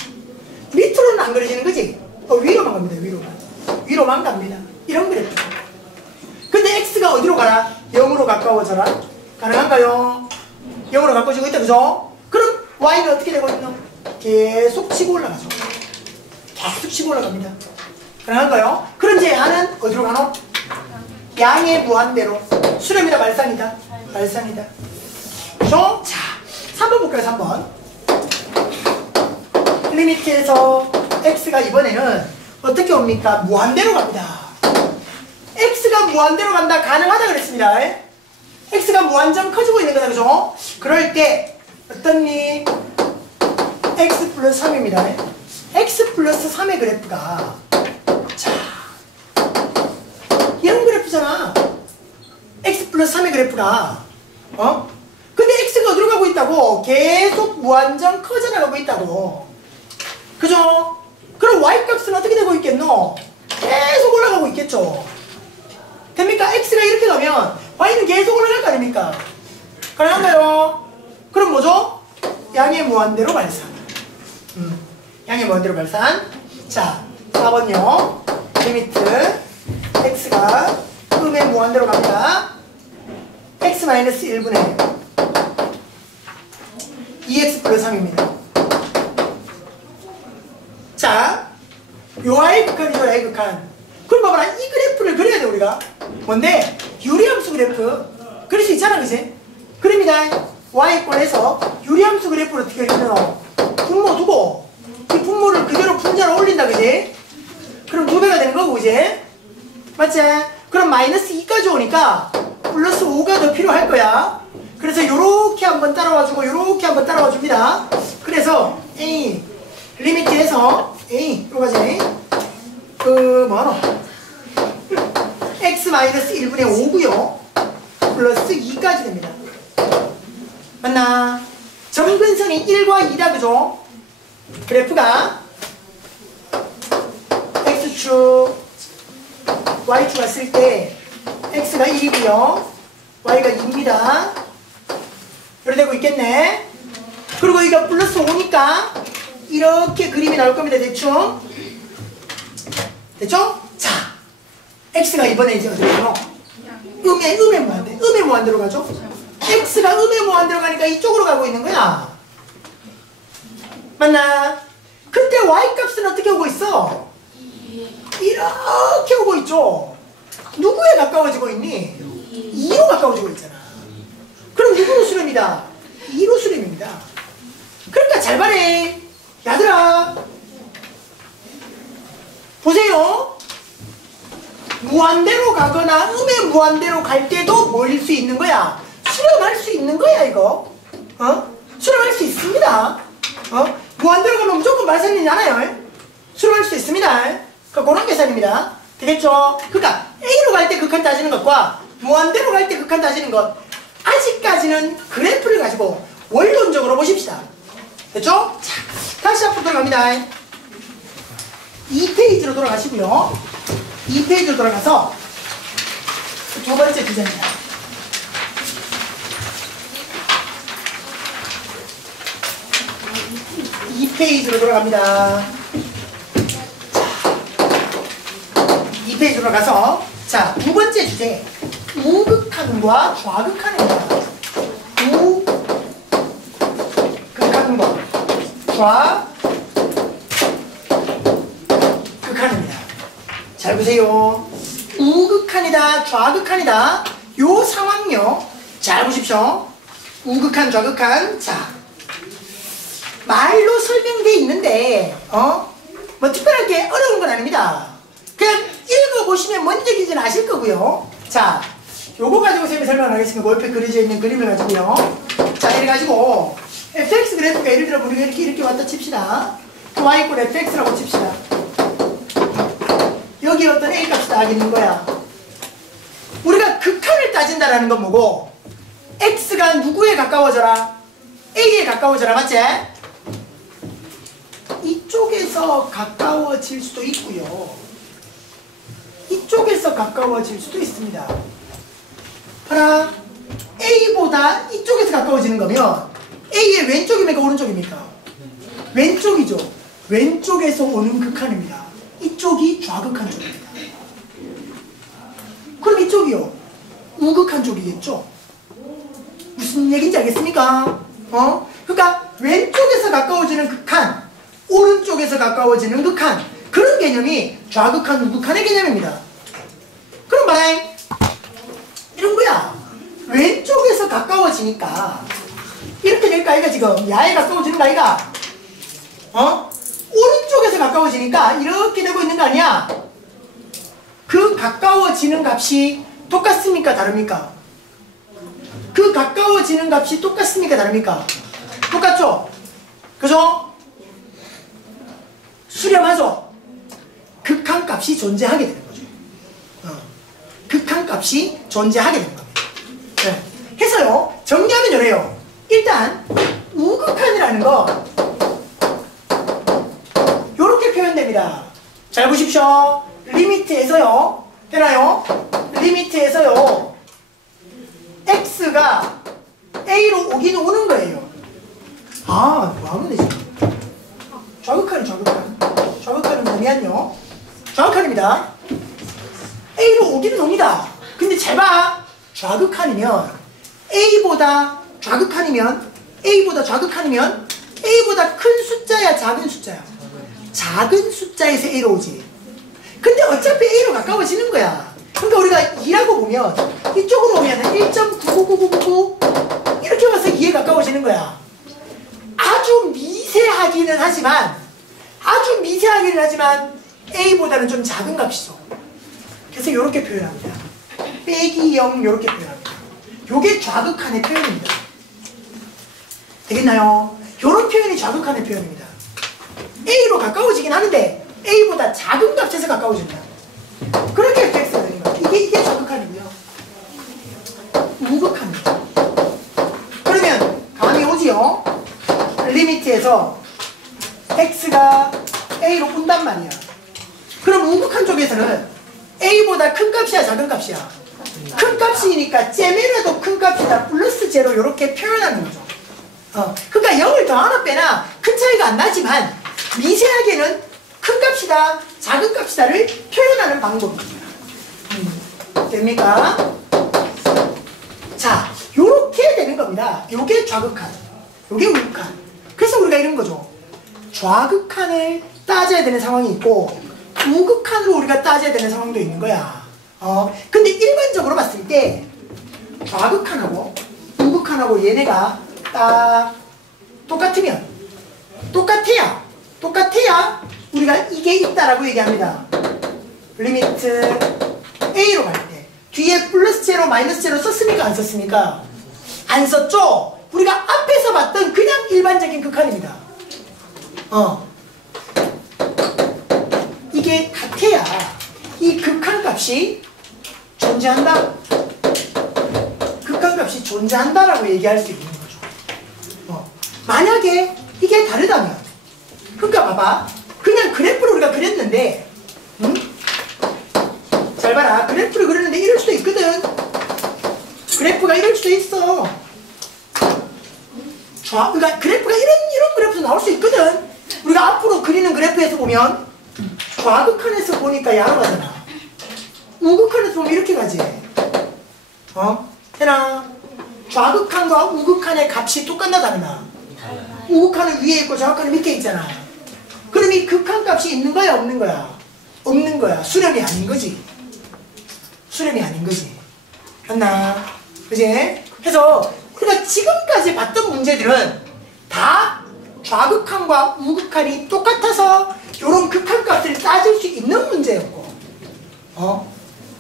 밑으로는 안 그려지는 거지? 위로만 갑니다. 위로만. 위로만 갑니다. 이런 그래프. 근데 x가 어디로 가라? 0으로 가까워져라. 가능한가요? 0으로 가까워지고 있다. 그죠? 그럼 y는 어떻게 되고 있노? 계속 치고 올라가죠. 계속 치고 올라갑니다. 가능한가요? 그럼 이제 야는 어디로 가노? 양의 무한대로. 수렴이다 말산이다? 말산이다. 그죠? 자, 3번 볼까요? 3번. 리미트에서 x가 이번에는 어떻게 옵니까? 무한대로 갑니다. x가 무한대로 간다. 가능하다 그랬습니다. x가 무한점 커지고 있는 거다. 그죠? 그럴 때 어떻니? x 플러스 3입니다. x 플러스 3의 그래프가 자 이런 그래프잖아. x 플러스 3의 그래프가 근데 x가 어디로 가고 있다고? 계속 무한정 커져나가고 있다고. 그죠? 그럼 y값은 어떻게 되고 있겠노? 계속 올라가고 있겠죠. 됩니까? x가 이렇게 가면 y는 계속 올라갈 거 아닙니까? 가능한가요? 그럼 뭐죠? 양의 무한대로 발산. 양의 무한대로 발산. 자, 4번요. 리미트 x가 음의 무한대로 갑니다. x-1분의 2x 플러스 3입니다. 자, 요 i 극한이죠, i 극한. 그럼 봐봐라, 이 그래프를 그려야 돼, 우리가. 뭔데? 유리함수 그래프. 그릴 수 있잖아, 그치? 그립니다. y권에서 유리함수 그래프를 어떻게 그리노? 분모 두고, 이 분모를 그대로 분자로 올린다, 그치? 그럼 2배가 되는 거고, 그치? 맞지? 그럼 마이너스 2까지 오니까 플러스 5가 더 필요할 거야. 그래서 요렇게 한번 따라와주고, 요렇게 한번 따라와줍니다. 그래서, A, 리미트에서, A, 요거지? 뭐하노? x-1분의 5고요. 플러스 2까지 됩니다. 맞나? 점근선이 1과 2다, 그죠? 그래프가 x축, y축 왔을 때 x가 1이고요. y가 2입니다. 이렇게 되고 있겠네. 그리고 이거 플러스 5니까 이렇게 그림이 나올 겁니다. 대충. 됐죠? 자, x가 이번에 이제 어디로 가노? 음의 무한대. 음의 무한대로 가죠? x가 음의 무한대로 가니까 이쪽으로 가고 있는 거야. 맞나? 그때 y값은 어떻게 오고 있어? 이렇게 오고 있죠? 누구에 가까워지고 있니? 2로 가까워지고 있잖아. 그럼 누구로 수렴이다? 2로 수렴입니다. 그러니까 잘 봐래. 야들아. 보세요. 무한대로 가거나 음의 무한대로 갈 때도 뭐일 수 있는 거야? 수렴할 수 있는 거야, 이거. 수렴할 수 있습니다. 무한대로 가면 무조건 말산이 나나요? 수렴할 수 있습니다. 그러니까 그런 계산입니다. 되겠죠? 그러니까 A로 갈 때 극한 따지는 것과 무한대로 갈 때 극한 따지는 것, 아직까지는 그래프를 가지고 원론적으로 보십시다. 됐죠? 자, 다시 앞으로 돌아갑니다. 2페이지로 돌아가시고요. 2페이지로 돌아가서 두 번째 주제입니다. 이 페이지로 돌아갑니다. 2페이지로 돌아가서 자, 두 번째 주제 우극한과 좌극한입니다. 우극한과 좌극한입니다. 잘 보세요. 우극한이다, 좌극한이다. 요 상황요. 잘 보십시오. 우극한, 좌극한. 자, 말로 설명되어 있는데, 뭐 특별하게 어려운 건 아닙니다. 그냥 읽어보시면 뭔 얘기인지는 아실 거고요. 자, 요거 가지고 설명을 하겠습니다. 옆에 그려져 있는 그림을 가지고요. 자, 이래 가지고 fx 그래프가 예를 들어 우리가 이렇게 왔다 칩시다. y 이꼴 fx라고 칩시다. 여기 어떤 a 값이 딱 있는 거야. 우리가 극한을 따진다라는 건 뭐고, x가 누구에 가까워져라? a에 가까워져라, 맞지? 이쪽에서 가까워질 수도 있고요. 이쪽에서 가까워질 수도 있습니다. 봐라. A보다 이쪽에서 가까워지는 거면 A의 왼쪽입니까? 오른쪽입니까? 왼쪽이죠. 왼쪽에서 오는 극한입니다. 이쪽이 좌극한 쪽입니다. 그럼 이쪽이요. 우극한 쪽이겠죠? 무슨 얘기인지 알겠습니까? 그러니까 왼쪽에서 가까워지는 극한, 오른쪽에서 가까워지는 극한, 그런 개념이 좌극한, 우극한의 개념입니다. 그럼 말해 이런 거야. 왼쪽에서 가까워지니까 이렇게 될까 아이가 지금 야에 가까워지는 거 아이가? 오른쪽에서 가까워지니까 이렇게 되고 있는 거 아니야? 그 가까워지는 값이 똑같습니까? 다릅니까? 그 가까워지는 값이 똑같습니까? 다릅니까? 똑같죠? 그죠? 수렴하죠? 극한값이 존재하게 되는 거죠. 극한값이 존재하게 되는 겁니다. 네. 해서요, 정리하면 이래요. 일단 우극한이라는 거 요렇게 표현됩니다. 잘 보십시오. 리미트에서요, 되나요? 리미트에서요, x가 a로 오긴 오는 거예요. 아, 뭐 하면 되지? 좌극한이 좌극한. 좌극한은 뭐냐면요, 좌극한입니다. a로 오기는 옵니다. 근데 잘 봐. 좌극한이면 a보다 좌극한이면 a보다 큰 숫자야, 작은 숫자야? 작은 숫자에서 a로 오지. 근데 어차피 a로 가까워지는 거야. 그러니까 우리가 2라고 보면 이쪽으로 오면 1.99999 이렇게 와서 2에 가까워지는 거야. 아주 미세하기는 하지만 a보다는 좀 작은 값이죠. 그래서 이렇게 표현합니다. 빼기 0 이렇게 표현합니다. 요게 좌극한의 표현입니다. 되겠나요? 요런 표현이 좌극한의 표현입니다. a로 가까워지긴 하는데 a보다 작은 값에서 가까워진다. 그렇게 fx가 되는 거예요. 이게 좌극한이고요. 우극한입니다. 그러면 감이 오지요? 리미트에서 x가 a로 온단 말이야. 그럼 우극한 쪽에서는 a보다 큰 값이야, 작은 값이야? 큰 값이니까 잼이라도 큰 값이다, 플러스 제로 이렇게 표현하는 거죠. 그러니까 0을 더하나 빼나 큰 차이가 안 나지만 미세하게는 큰 값이다, 작은 값이다를 표현하는 방법입니다. 됩니까? 자, 요렇게 되는 겁니다. 요게 좌극한, 요게 우극한. 그래서 우리가 이런 거죠. 좌극한을 따져야 되는 상황이 있고 우극한으로 우리가 따져야 되는 상황도 있는 거야. 근데 일반적으로 봤을 때 좌극한하고 우극한하고 얘네가 딱 똑같으면, 똑같아야 우리가 이게 있다라고 얘기합니다. 리미트 a로 갈 때 뒤에 플러스 제로 마이너스 제로 썼습니까? 안 썼습니까? 안 썼죠? 우리가 앞에서 봤던 그냥 일반적인 극한입니다. 이게 같아야 이 극한값이 존재한다. 극한값이 존재한다라고 얘기할 수 있는 거죠. 만약에 이게 다르다면, 그러니까 봐봐. 그냥 그래프를 우리가 그렸는데, 잘 봐라. 그래프를 그렸는데 이럴 수도 있거든. 그래프가 이럴 수도 있어. 그러니까 그래프가 이런 그래프도 나올 수 있거든. 우리가 앞으로 그리는 그래프에서 보면 좌극한에서 보니까 야로 가잖아. 우극한에서 보면 이렇게 가지. 해나? 좌극한과 우극한의 값이 똑같나 다르나? 우극한은 위에 있고 좌극한은 밑에 있잖아. 그럼 이 극한값이 있는 거야, 없는 거야? 없는 거야. 수렴이 아닌 거지. 수렴이 아닌 거지. 맞나? 그지? 그래서 우리가 지금까지 봤던 문제들은 다 좌극한과 우극한이 똑같아서 이런 극한값을 따질 수 있는 문제였고,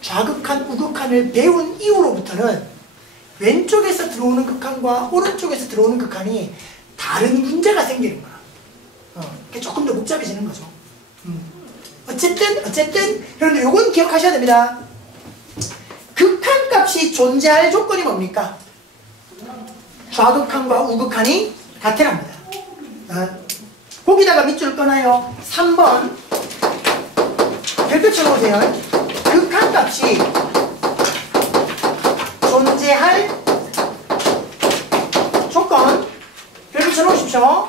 좌극한, 우극한을 배운 이후로부터는 왼쪽에서 들어오는 극한과 오른쪽에서 들어오는 극한이 다른 문제가 생기는 거야. 조금 더 복잡해지는 거죠. 어쨌든 여러분들 요건 기억하셔야 됩니다. 극한값이 존재할 조건이 뭡니까? 좌극한과 우극한이 같으랍니다. 거기다가 밑줄 떠나요. 3번 별표 쳐놓으세요. 극한값이 존재할 조건 별표 쳐놓으십시오.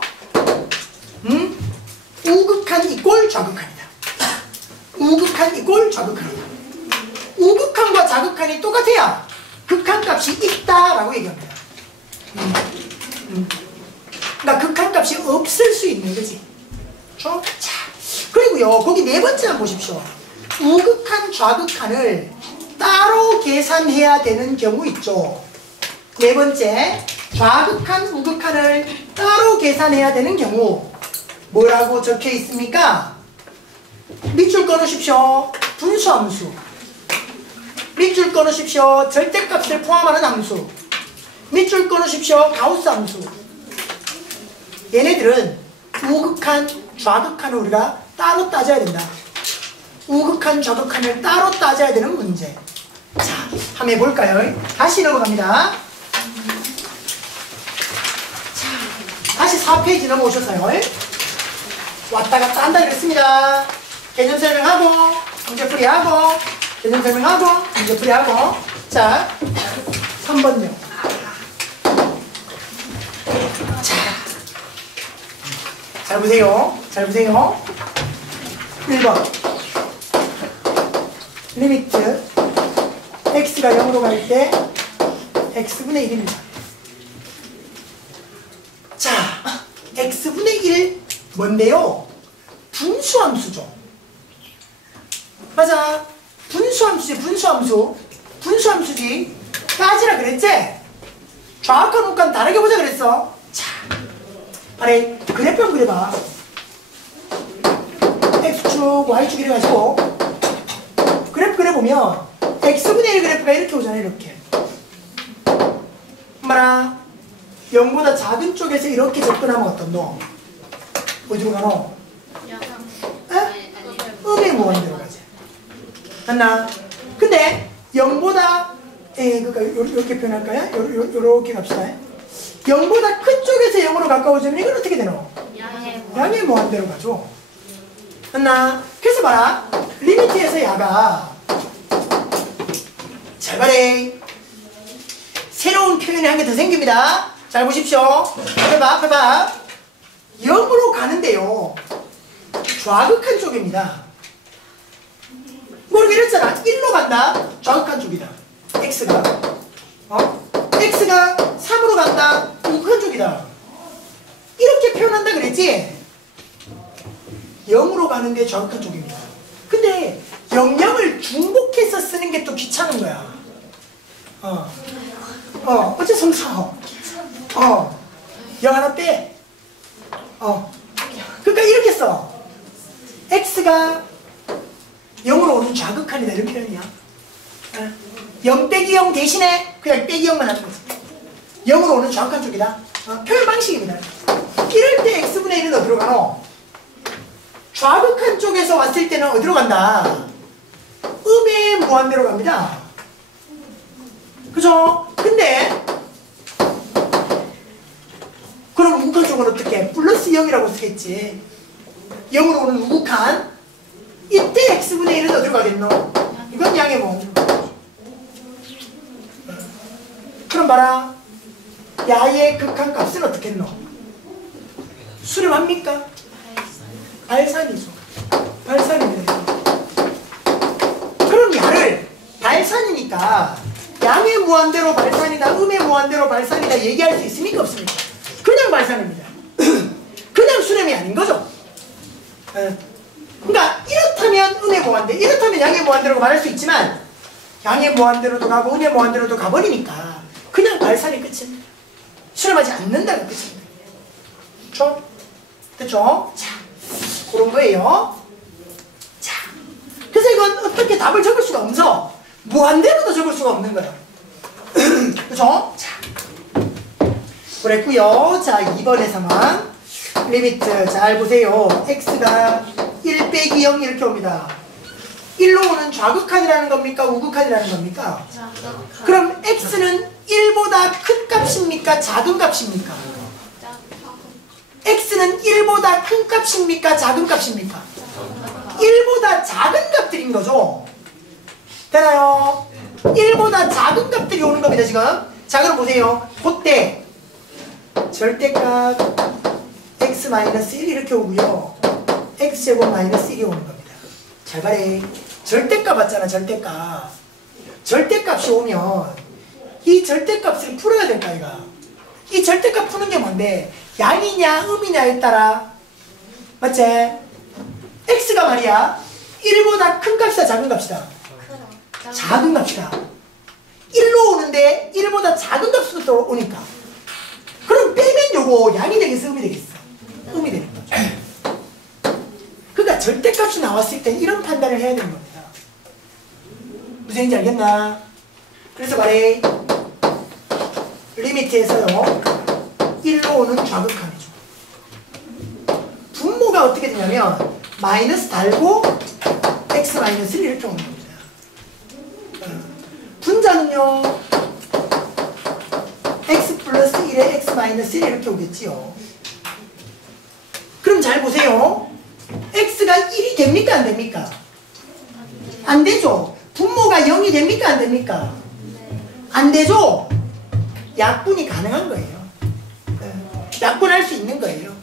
우극한 이꼴 좌극한이다. 우극한 이꼴 좌극한이다. 우극한과 좌극한이 똑같아야 극한값이 있다라고 얘기합니다. 그러니까 극한값이 없을 수 있는 거지. 자, 그리고요 거기 네 번째 한번 보십시오. 우극한 좌극한을 따로 계산해야 되는 경우 있죠. 네 번째, 좌극한 우극한을 따로 계산해야 되는 경우 뭐라고 적혀 있습니까? 밑줄 꺼놓으십시오. 분수함수. 밑줄 꺼놓으십시오. 절대값을 포함하는 함수. 밑줄 꺼놓으십시오. 가우스 함수. 얘네들은 우극한, 좌극한을 우리가 따로 따져야 된다. 우극한, 좌극한을 따로 따져야 되는 문제. 자, 한번 해볼까요? 다시 넘어갑니다. 자, 다시 4페이지 넘어오셨어요. 왔다 갔다 한다 이랬습니다. 개념 설명하고, 문제 풀이하고, 개념 설명하고, 문제 풀이하고. 자, 3번요. 자, 잘 보세요. 잘 보세요. 1번. 리미트 x가 0으로 갈 때 x분의 1입니다. 자, x분의 1 뭔데요? 분수함수죠. 맞아. 분수함수지, 분수함수. 분수함수지. 따지라 그랬지? 좌극한 우극한 다르게 보자 그랬어. 자, 아래 그래프 한번 그려봐. x축, y축 이래가지고 그래프 그려보면 x분의 1 그래프가 이렇게 오잖아. 이렇게 엄마나 0보다 작은 쪽에서 이렇게 접근하면 어떤노? 어디로 가노? 음의 무한대로 가지. 맞나? 근데 0보다 그러니까 이렇게 표현할까요? 요렇게 갑시다. 0보다 큰 쪽에서 0으로 가까워지면 이건 어떻게 되노? 양의 무한대로 가죠. 맞나? 그래서 봐라. 리미트에서 야가 잘 봐래. 새로운 표현이 한 개 더 생깁니다. 잘 보십시오. 앞에 봐, 앞에 봐. 0으로 가는데요. 좌극한 쪽입니다. 모르게 이랬잖아. 1로 간다. 좌극한 쪽이다. x가. x가 3으로 간다. 우극한 쪽이다. 이렇게 표현한다 그랬지? 0으로 가는데 좌극한 쪽입니다. 근데 00을 중복해서 쓰는 게 또 귀찮은 거야. 어째 성사호. 0 하나 빼. 그러니까 이렇게 써. x가 0으로 오는 좌극한이다. 이런 표현이야. 0 빼기 0 대신에 그냥 빼기 0만 하는 거지. 0으로 오는 좌극한 쪽이다. 표현 방식입니다. 이럴 때 x분의 1은 어디로 가노? 좌극한 쪽에서 왔을 때는 어디로 간다? 음의 무한대로 갑니다. 그죠? 근데 그럼 우극한 쪽은 어떻게? 플러스 0이라고 쓰겠지. 0으로 오는 우극한. 이때 x분의 1은 어디로 가겠노? 이건 양의 무한대로 가겠죠. 그럼 봐라. 야의 극한 값은 어떻게 했노? 수렴합니까? 발산이죠. 발산이네. 그럼 야를 발산이니까 양의 무한대로 발산이다, 음의 무한대로 발산이다 얘기할 수 있습니까? 없습니까? 그냥 발산입니다. 그냥 수렴이 아닌 거죠. 그러니까 이렇다면 음의 무한대, 이렇다면 양의 무한대로 말할 수 있지만 양의 무한대로도 가고 음의 무한대로도 가버리니까 그냥 발산이 끝입니다. 수렴하지 않는다가 끝입니다. 그렇죠? 됐죠? 자, 그런 거예요. 자, 그래서 이건 어떻게 답을 적을 수가 없어. 무한대로도 적을 수가 없는 거야. 그죠? 자, 그랬고요. 자, 2번에서만 리미트 잘 보세요. x가 1 빼기 0 이렇게 옵니다. 1로 오는 좌극한이라는 겁니까? 우극한이라는 겁니까? 그럼 x는 1보다 큰 값입니까? 작은 값입니까? x는 1보다 큰 값입니까? 작은 값입니까? 1보다 작은 값들인 거죠. 되나요? 1보다 작은 값들이 오는 겁니다, 지금. 자, 그럼 보세요. 그때 절대값 x-1 이렇게 오고요. x제곱 마이너스 1이 오는 겁니다. 잘 봐래. 절대값 왔잖아, 절대값. 절대값이 오면 이 절대값을 풀어야 될까, 이가? 이 절대값 푸는 게 뭔데? 양이냐 음이냐에 따라 맞지? x가 말이야 1보다 큰 값이다 작은 값이다? 작은 값이다. 1로 오는데 1보다 작은 값으로 또 오니까 그럼 빼면 요거 양이 되겠어 음이 되겠어? 음이 되는 거죠. 그러니까 절대값이 나왔을 때 이런 판단을 해야 되는 겁니다. 무슨 얘기인지 알겠나? 그래서 말해 리미트에서요 1로 오는 좌극한이죠. 분모가 어떻게 되냐면 마이너스 달고 x 마이너스를 이렇게 오는 겁니다. 분자는요 x 플러스 1에 x 마이너스 1 이렇게 오겠지요. 그럼 잘 보세요. x가 1이 됩니까 안 됩니까? 안 되죠. 분모가 0이 됩니까 안 됩니까? 안 되죠. 약분이 가능한 거예요. 약분할 수 있는 거예요.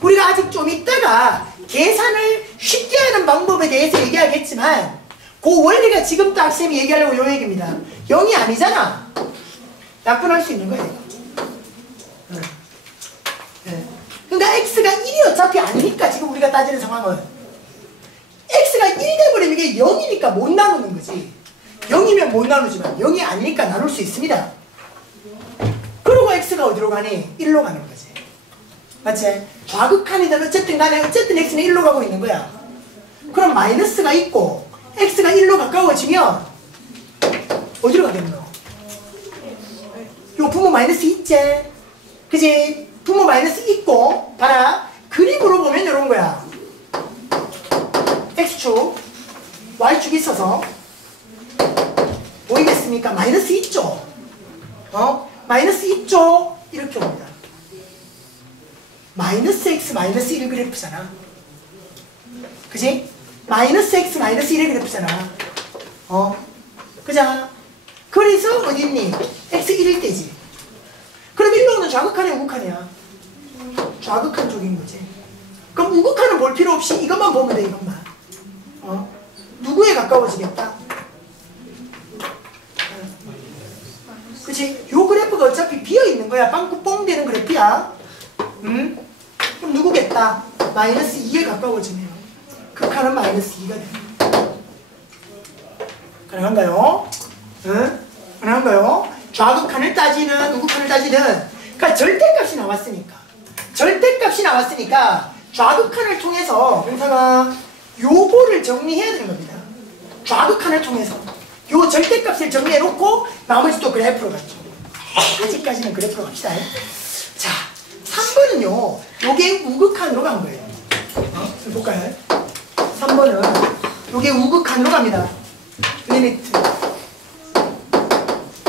우리가 아직 좀 있다가 계산을 쉽게 하는 방법에 대해서 얘기하겠지만 그 원리가 지금 딱 쌤이 얘기하려고 요 얘기입니다. 0이 아니잖아. 약분할 수 있는 거예요. 그러니까 x가 1이 어차피 아니니까 지금 우리가 따지는 상황은 x가 1이 돼버리면 이게 0이니까 못 나누는 거지. 0이면 못 나누지만 0이 아니니까 나눌 수 있습니다. 그리고 x가 어디로 가니? 1로 가는 거지. 맞지? 좌극한이든 어쨌든 간에 어쨌든 x는 1로 가고 있는 거야. 그럼 마이너스가 있고 x가 1로 가까워지면 어디로 가겠노? 요 부모 마이너스 있지? 그지? 부모 마이너스 있고 봐라 그림으로 보면 이런 거야. x축 y축이 있어서 보이겠습니까? 마이너스 있죠? 마이너스 있죠? 이렇게 옵니다. 마이너스 x 마이너스 1 그래프잖아. 그지? 마이너스 x 마이너스 1의 그래프잖아. 그잖아. 그래서 어디 있니? x 1일 때지. 그럼 1로 오는 좌극한이야 우극한이야? 좌극한 쪽인 거지. 그럼 우극한은 볼 필요 없이 이것만 보면 돼. 이것만. 누구에 가까워지겠다? 그치? 요 그래프가 어차피 비어있는 거야. 빵꾸 뻥 되는 그래프야. 그럼 누구겠다? 마이너스 2에 가까워지네요. 극한은 마이너스 2가 됩니다. 가능한가요? 가능한가요? 좌극한을 따지는 우극한을 따지는 그러니까 절대값이 나왔으니까 좌극한을 통해서 병사가 요거를 정리해야 되는 겁니다. 좌극한을 통해서 요 절대값을 정리해 놓고 나머지 또 그래프로 갔죠. 아직까지는 그래프로 갑시다. 자, 3번은요 요게 우극한으로 간 거예요. 볼까요? 3번은 요게 우극한으로 갑니다. 리미트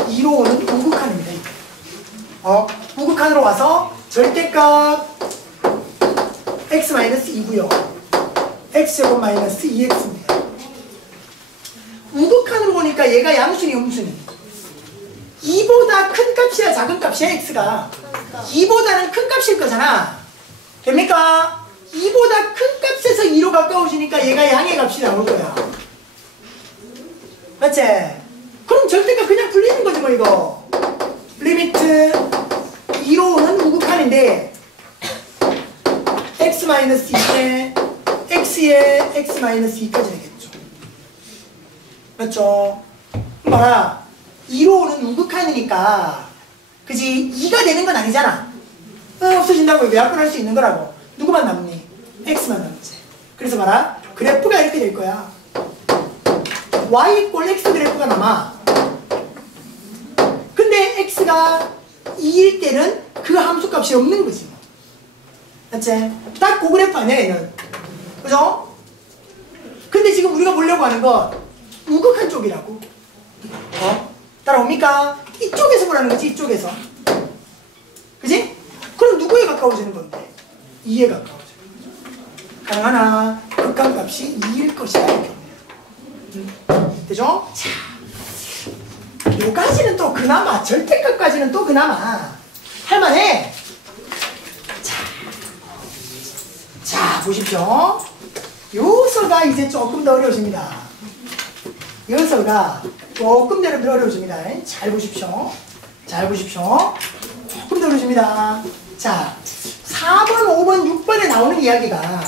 2로 오는 우극한입니다. 우극한으로 와서 절대값 x-2고요. x제곱 마이너스 2x입니다. 우극한으로 보니까 얘가 양순이 음순이 2보다 큰 값이야 작은 값이야 x가 2보다는 큰 값일 거잖아. 됩니까? 2보다 큰 값에서 2로 가까워지니까 얘가 양의 값이 나올 거야. 맞지? 그럼 절대값 그냥 풀리는 거지 뭐 이거. 리미트 2로 오는 우극한인데 x-2에 x에 x-2까지 되겠죠. 맞죠? 봐라 2로 오는 우극한이니까 그지 2가 되는 건 아니잖아. 없어진다고 이거 약분할 수 있는 거라고. 누구만 남니? x만 남지. 그래서 봐라 그래프가 이렇게 될 거야. y 꼴 x 그래프가 남아. 근데 x가 2일 때는 그 함수값이 없는 거지. 맞지? 딱 그 그래프 아니야 얘는. 그죠? 근데 지금 우리가 보려고 하는 건 우극한 쪽이라고. 따라옵니까? 이쪽에서 보라는 거지 이쪽에서. 그지? 그럼 누구에 가까워지는 건데? 2에 가까워지는 거죠. 가능하나? 극한값이 2일 것이다 이렇게 옵니다. 되죠? 자, 요까지는 또 그나마 절대값까지는 또 그나마 할만해. 자 보십시오. 요서가 이제 조금 더 어려워집니다. 요서가 조금 더 어려워집니다. 잘 보십시오. 잘 보십시오. 조금 더 들어줍니다. 자, 4번, 5번, 6번에 나오는 이야기가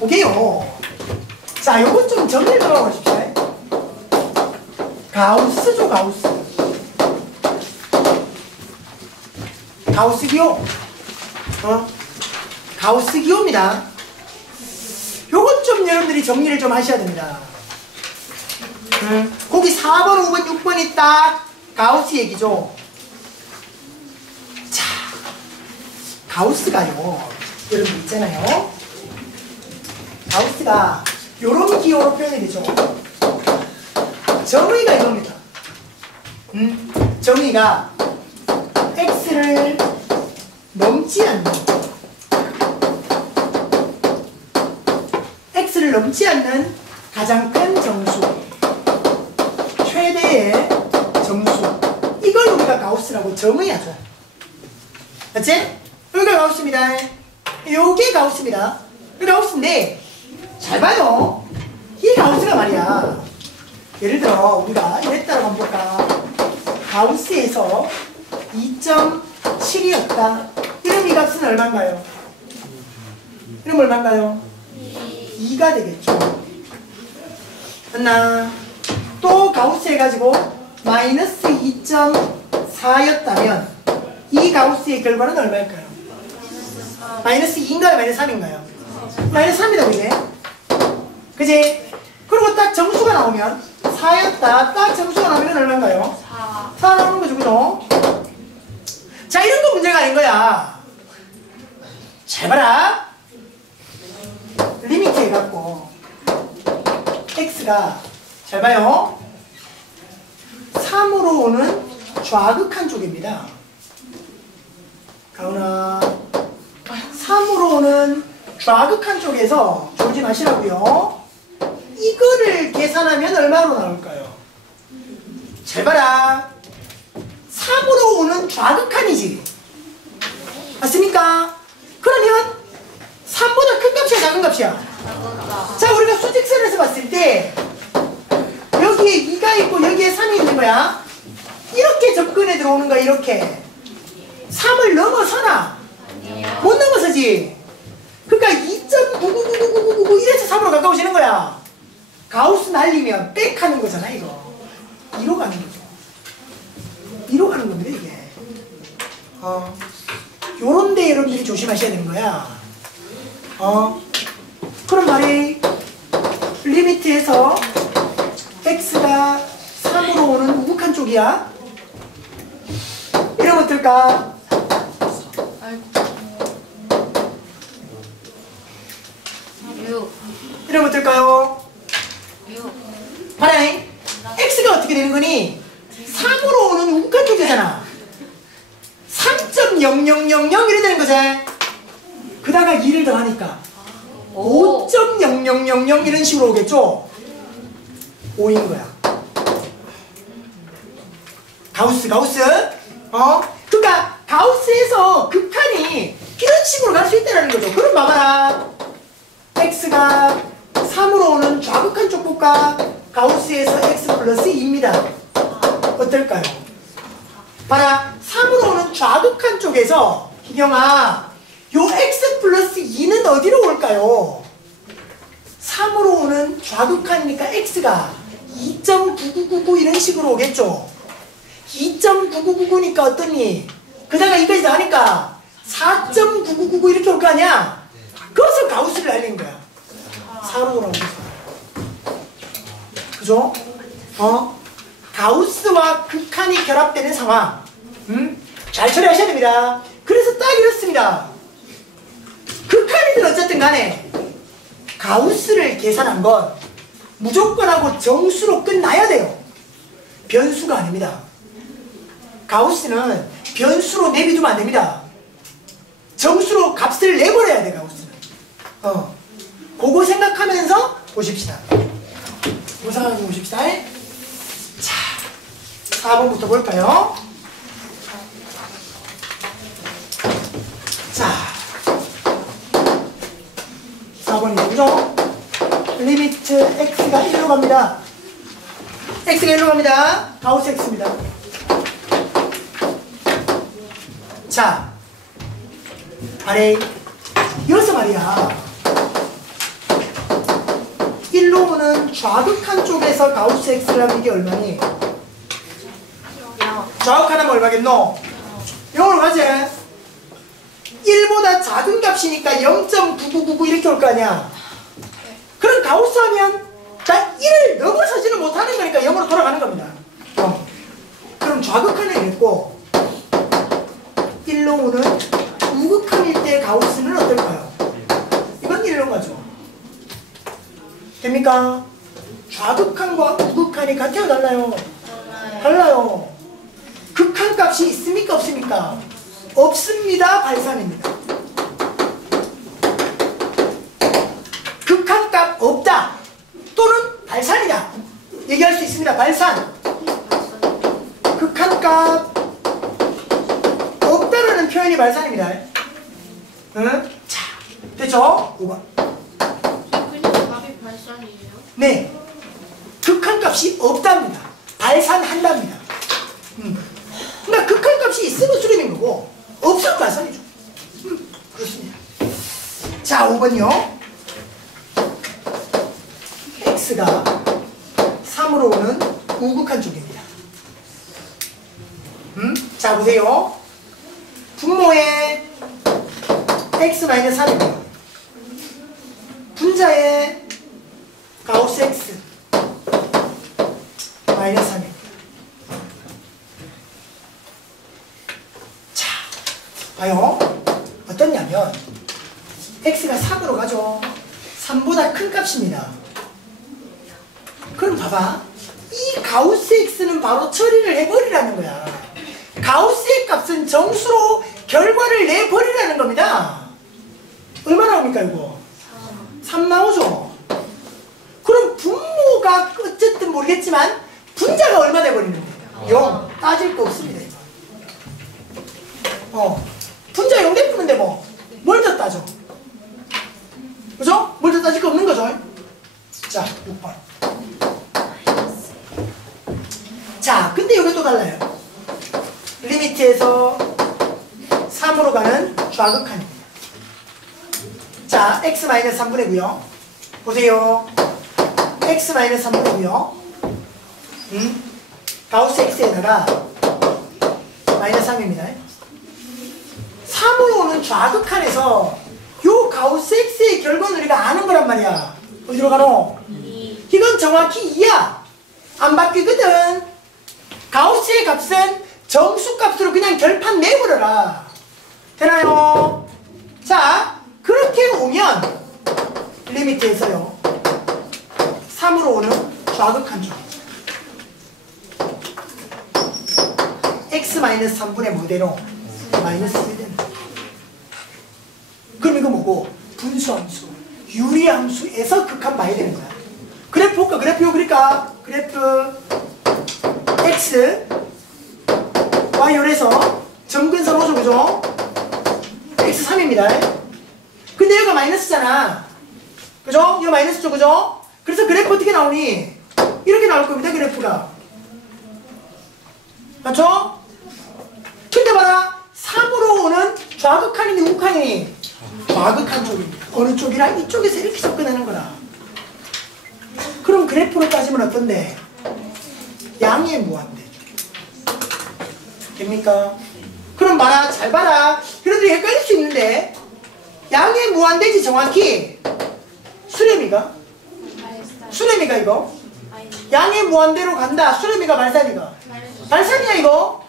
보게요. 자, 요거 좀 정리를 들어보십시오. 가우스죠, 가우스. 가우스 기호. 가우스 기호입니다. 요것 좀 여러분들이 정리를 좀 하셔야 됩니다. 거기 4번, 5번, 6번이 딱 가우스 얘기죠. 자, 가우스가요. 여러분 있잖아요. 가우스가 요런 기호로 표현이 되죠. 정의가 이겁니다. 정의가 x를 넘지 않는 x를 넘지 않는 가장 큰 정수, 최대의 정수, 이걸 우리가 가우스라고 정의하죠. 맞지? 여기가 가우스입니다. 요게 가우스입니다. 여기 가우스인데 잘 봐요. 이 가우스가 말이야, 예를 들어 우리가 이랬다고 한번 볼까. 가우스에서 2.7이었다. 이런 이 값은 얼마인가요? 이런 얼마인가요? 2가 되겠죠. 맞나? 또 가우스 해가지고 마이너스 2.4였다면 이 가우스의 결과는 얼마일까요? 마이너스 2인가요? 마이너스 3인가요? 마이너스 3이다, 그지? 그지? 그리고 딱 정수가 나오면 4였다. 딱 정수가 나오면 얼마인가요? 4 나오는 거죠, 그죠? 자, 이런 거 문제가 아닌 거야. 잘 봐라. 리미트 해갖고 x가, 잘 봐요, 3으로 오는 좌극한 쪽입니다. 가훈아, 3으로 오는 좌극한 쪽에서 졸지 마시라고요. 이거를 계산하면 얼마로 나올까요? 잘 봐라. 3으로 오는 좌극한이지. 맞습니까? 그러면 3보다 큰 값이야, 작은 값이야? 자, 우리가 수직선에서 봤을 때 여기에 2가 있고 여기에 3이 있는 거야. 이렇게 접근해 들어오는 거야. 이렇게 3을 넘어서나? 못 넘어서지. 그러니까 2.9999999 이래서 3으로 가까워지는 거야. 가우스 날리면 백 하는 거잖아. 이거 2로 가는 거죠. 2로 가는 겁니다, 이게. 요런데 여러분들이 조심하셔야 되는 거야. 그럼 말이 리미트에서 x가 3으로 오는 우극한 쪽이야. 이러면 어떨까? 이러면 어떨까요? 봐라잉. x가 어떻게 되는 거니? 3으로 오는 우극한 쪽이잖아. 3.0000 이래 되는 거지. 그다가 2를 더하니까 5.0000 이런 식으로 오겠죠? 5인 거야. 가우스. 그러니까 가우스에서 극한이 이런 식으로 갈 수 있다는 거죠. 그럼 봐봐라. x가 3으로 오는 좌극한 쪽과 가우스에서 x 플러스 2입니다. 어떨까요? 봐라. 3으로 오는 좌극한 쪽에서 희경아, 요 x 플러스 2는 어디로 올까요? 3으로 오는 좌극하니까 x가 2.9999 이런 식으로 오겠죠? 2.9999니까 어떠니? 그다가 이까지 다 하니까 4.9999 이렇게 올 거 아니야? 그것을 가우스를 날린 거야. 4로 오라고 해서. 그죠? 가우스와 극한이 결합되는 상황. 잘 처리하셔야 됩니다. 그래서 딱 이렇습니다. 극한이든 어쨌든 간에 가우스를 계산한 건 무조건하고 정수로 끝나야 돼요. 변수가 아닙니다. 가우스는 변수로 내비두면 안 됩니다. 정수로 값을 내버려야 돼, 가우스는. 그거 생각하면서 보십시다. 그거 생각하면서 보십시다. 자, 4번부터 볼까요? 자, 4번이 뭐죠? 리미트 x가 1로 갑니다. x가 1로 갑니다. 가우스 x입니다. 자, 아래 여기서 말이야. 일로 오는 좌극한 쪽에서 가우스 X를 하면 이게 얼마니? 좌극하면 얼마겠노? 0으로 가지? 1보다 작은 값이니까 0.9999 이렇게 올 거 아니야? 그럼 가우스 하면 나 1을 넘어서지는 못하는 거니까 0으로 돌아가는 겁니다. 그럼 좌극한을 했고 1로 오는 우극한일 때 가우스는 어떨까요? 이건 1로 가죠. 됩니까? 좌극한과 우극한이 같아요? 달라요? 달라요. 극한값이 있습니까? 없습니까? 없습니다. 발산입니다. 극한값 없다 또는 발산이다 얘기할 수 있습니다. 발산. 극한값 없다라는 표현이 발산입니다. 응? 자, 됐죠? 5번. 그냥 값이 발산이에요? 네. 극한값이 없답니다. 발산한답니다. 그러니까 극한값이 있으면 수렴인 거고 없으면 발산이죠. 그렇습니다. 자, 5번요. x가 3으로 오는 우극한 쪽입니다. 자, 보세요. 분모에 x-3이고요. 분자에 가우스 x 마이너스 3입니다. 자, 봐요. 어떻냐면 x가 3으로 가죠. 3보다 큰 값입니다. 그럼 봐봐. 이 가우스 x는 바로 처리를 해버리라는 거야. 가우스의 값은 정수로 결과를 내버리라는 겁니다. 얼마 나옵니까 이거? 3 나오죠. 그럼 분모가 어쨌든 모르겠지만 분자가 얼마 돼버리는데? 0. 따질 거 없습니다. 분자 0 돼버리는데 뭐 뭘 더 따져? 그죠? 뭘 더 따질 거 없는 거죠? 자, 6번. 자, 근데 여기 또 달라요. 리미트에서 3으로 가는 좌극한입니다. 자, x-3분의 9요. 보세요. x-3분의 9요. 가우스 x에다가 마이너스 3입니다. 3으로 오는 좌극한에서 요 가우스 x의 결과는 우리가 아는 거란 말이야. 어디로 가노? 이건 정확히 2야. 안 바뀌거든. 가우스의 값은 정수값으로 그냥 결판 내버려라. 되나요? 자, 그렇게 오면 리미트에서요 3으로 오는 좌극한 쪽 x-3분의 뭐대로 마이너스 1 된다. 그럼 이거 뭐고? 분수함수, 유리함수에서 극한 봐야 되는 거야. 그래프 볼까? 그래프요. 그러니까 그래프 x y 열에서 점근선 오죠. 그죠? x3입니다. 근데 여기가 마이너스잖아. 그죠? 이거 마이너스죠. 그죠? 그래서 그래프 어떻게 나오니? 이렇게 나올 겁니다. 그래프가. 맞죠? 근데 봐라. 3으로 오는 좌극한이니 우극한이니? 좌극한 쪽입니다. 어느 쪽이라? 이쪽에서 이렇게 접근하는 거라. 그럼 그래프로 따지면 어떤데? 양의 무한대. 됩니까? 그럼 봐라. 잘 봐라. 그래도 헷갈릴 수 있는데 양의 무한대지 정확히 수렴이가? 수렴이가 이거? 양의 무한대로 간다. 수렴이가 발산이가? 발산이야 이거?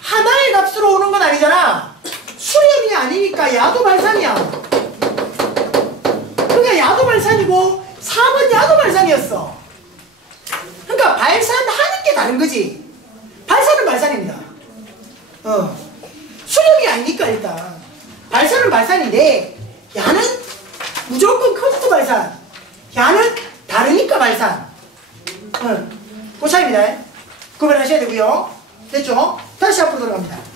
하나의 값으로 오는 건 아니잖아. 수렴이 아니니까 야도 발산이야. 그러니까 야도 발산이고 4번 야도 발산이었어. 그러니까 발산하는 게 다른 거지. 발산은 발산입니다. 수렴이 아니니까 일단 발산은 발산인데 야는 무조건 커스트 발산. 야는 다르니까 발산. 그 차이입니다. 구별하셔야 되고요. 됐죠? 다시 앞으로 돌아갑니다.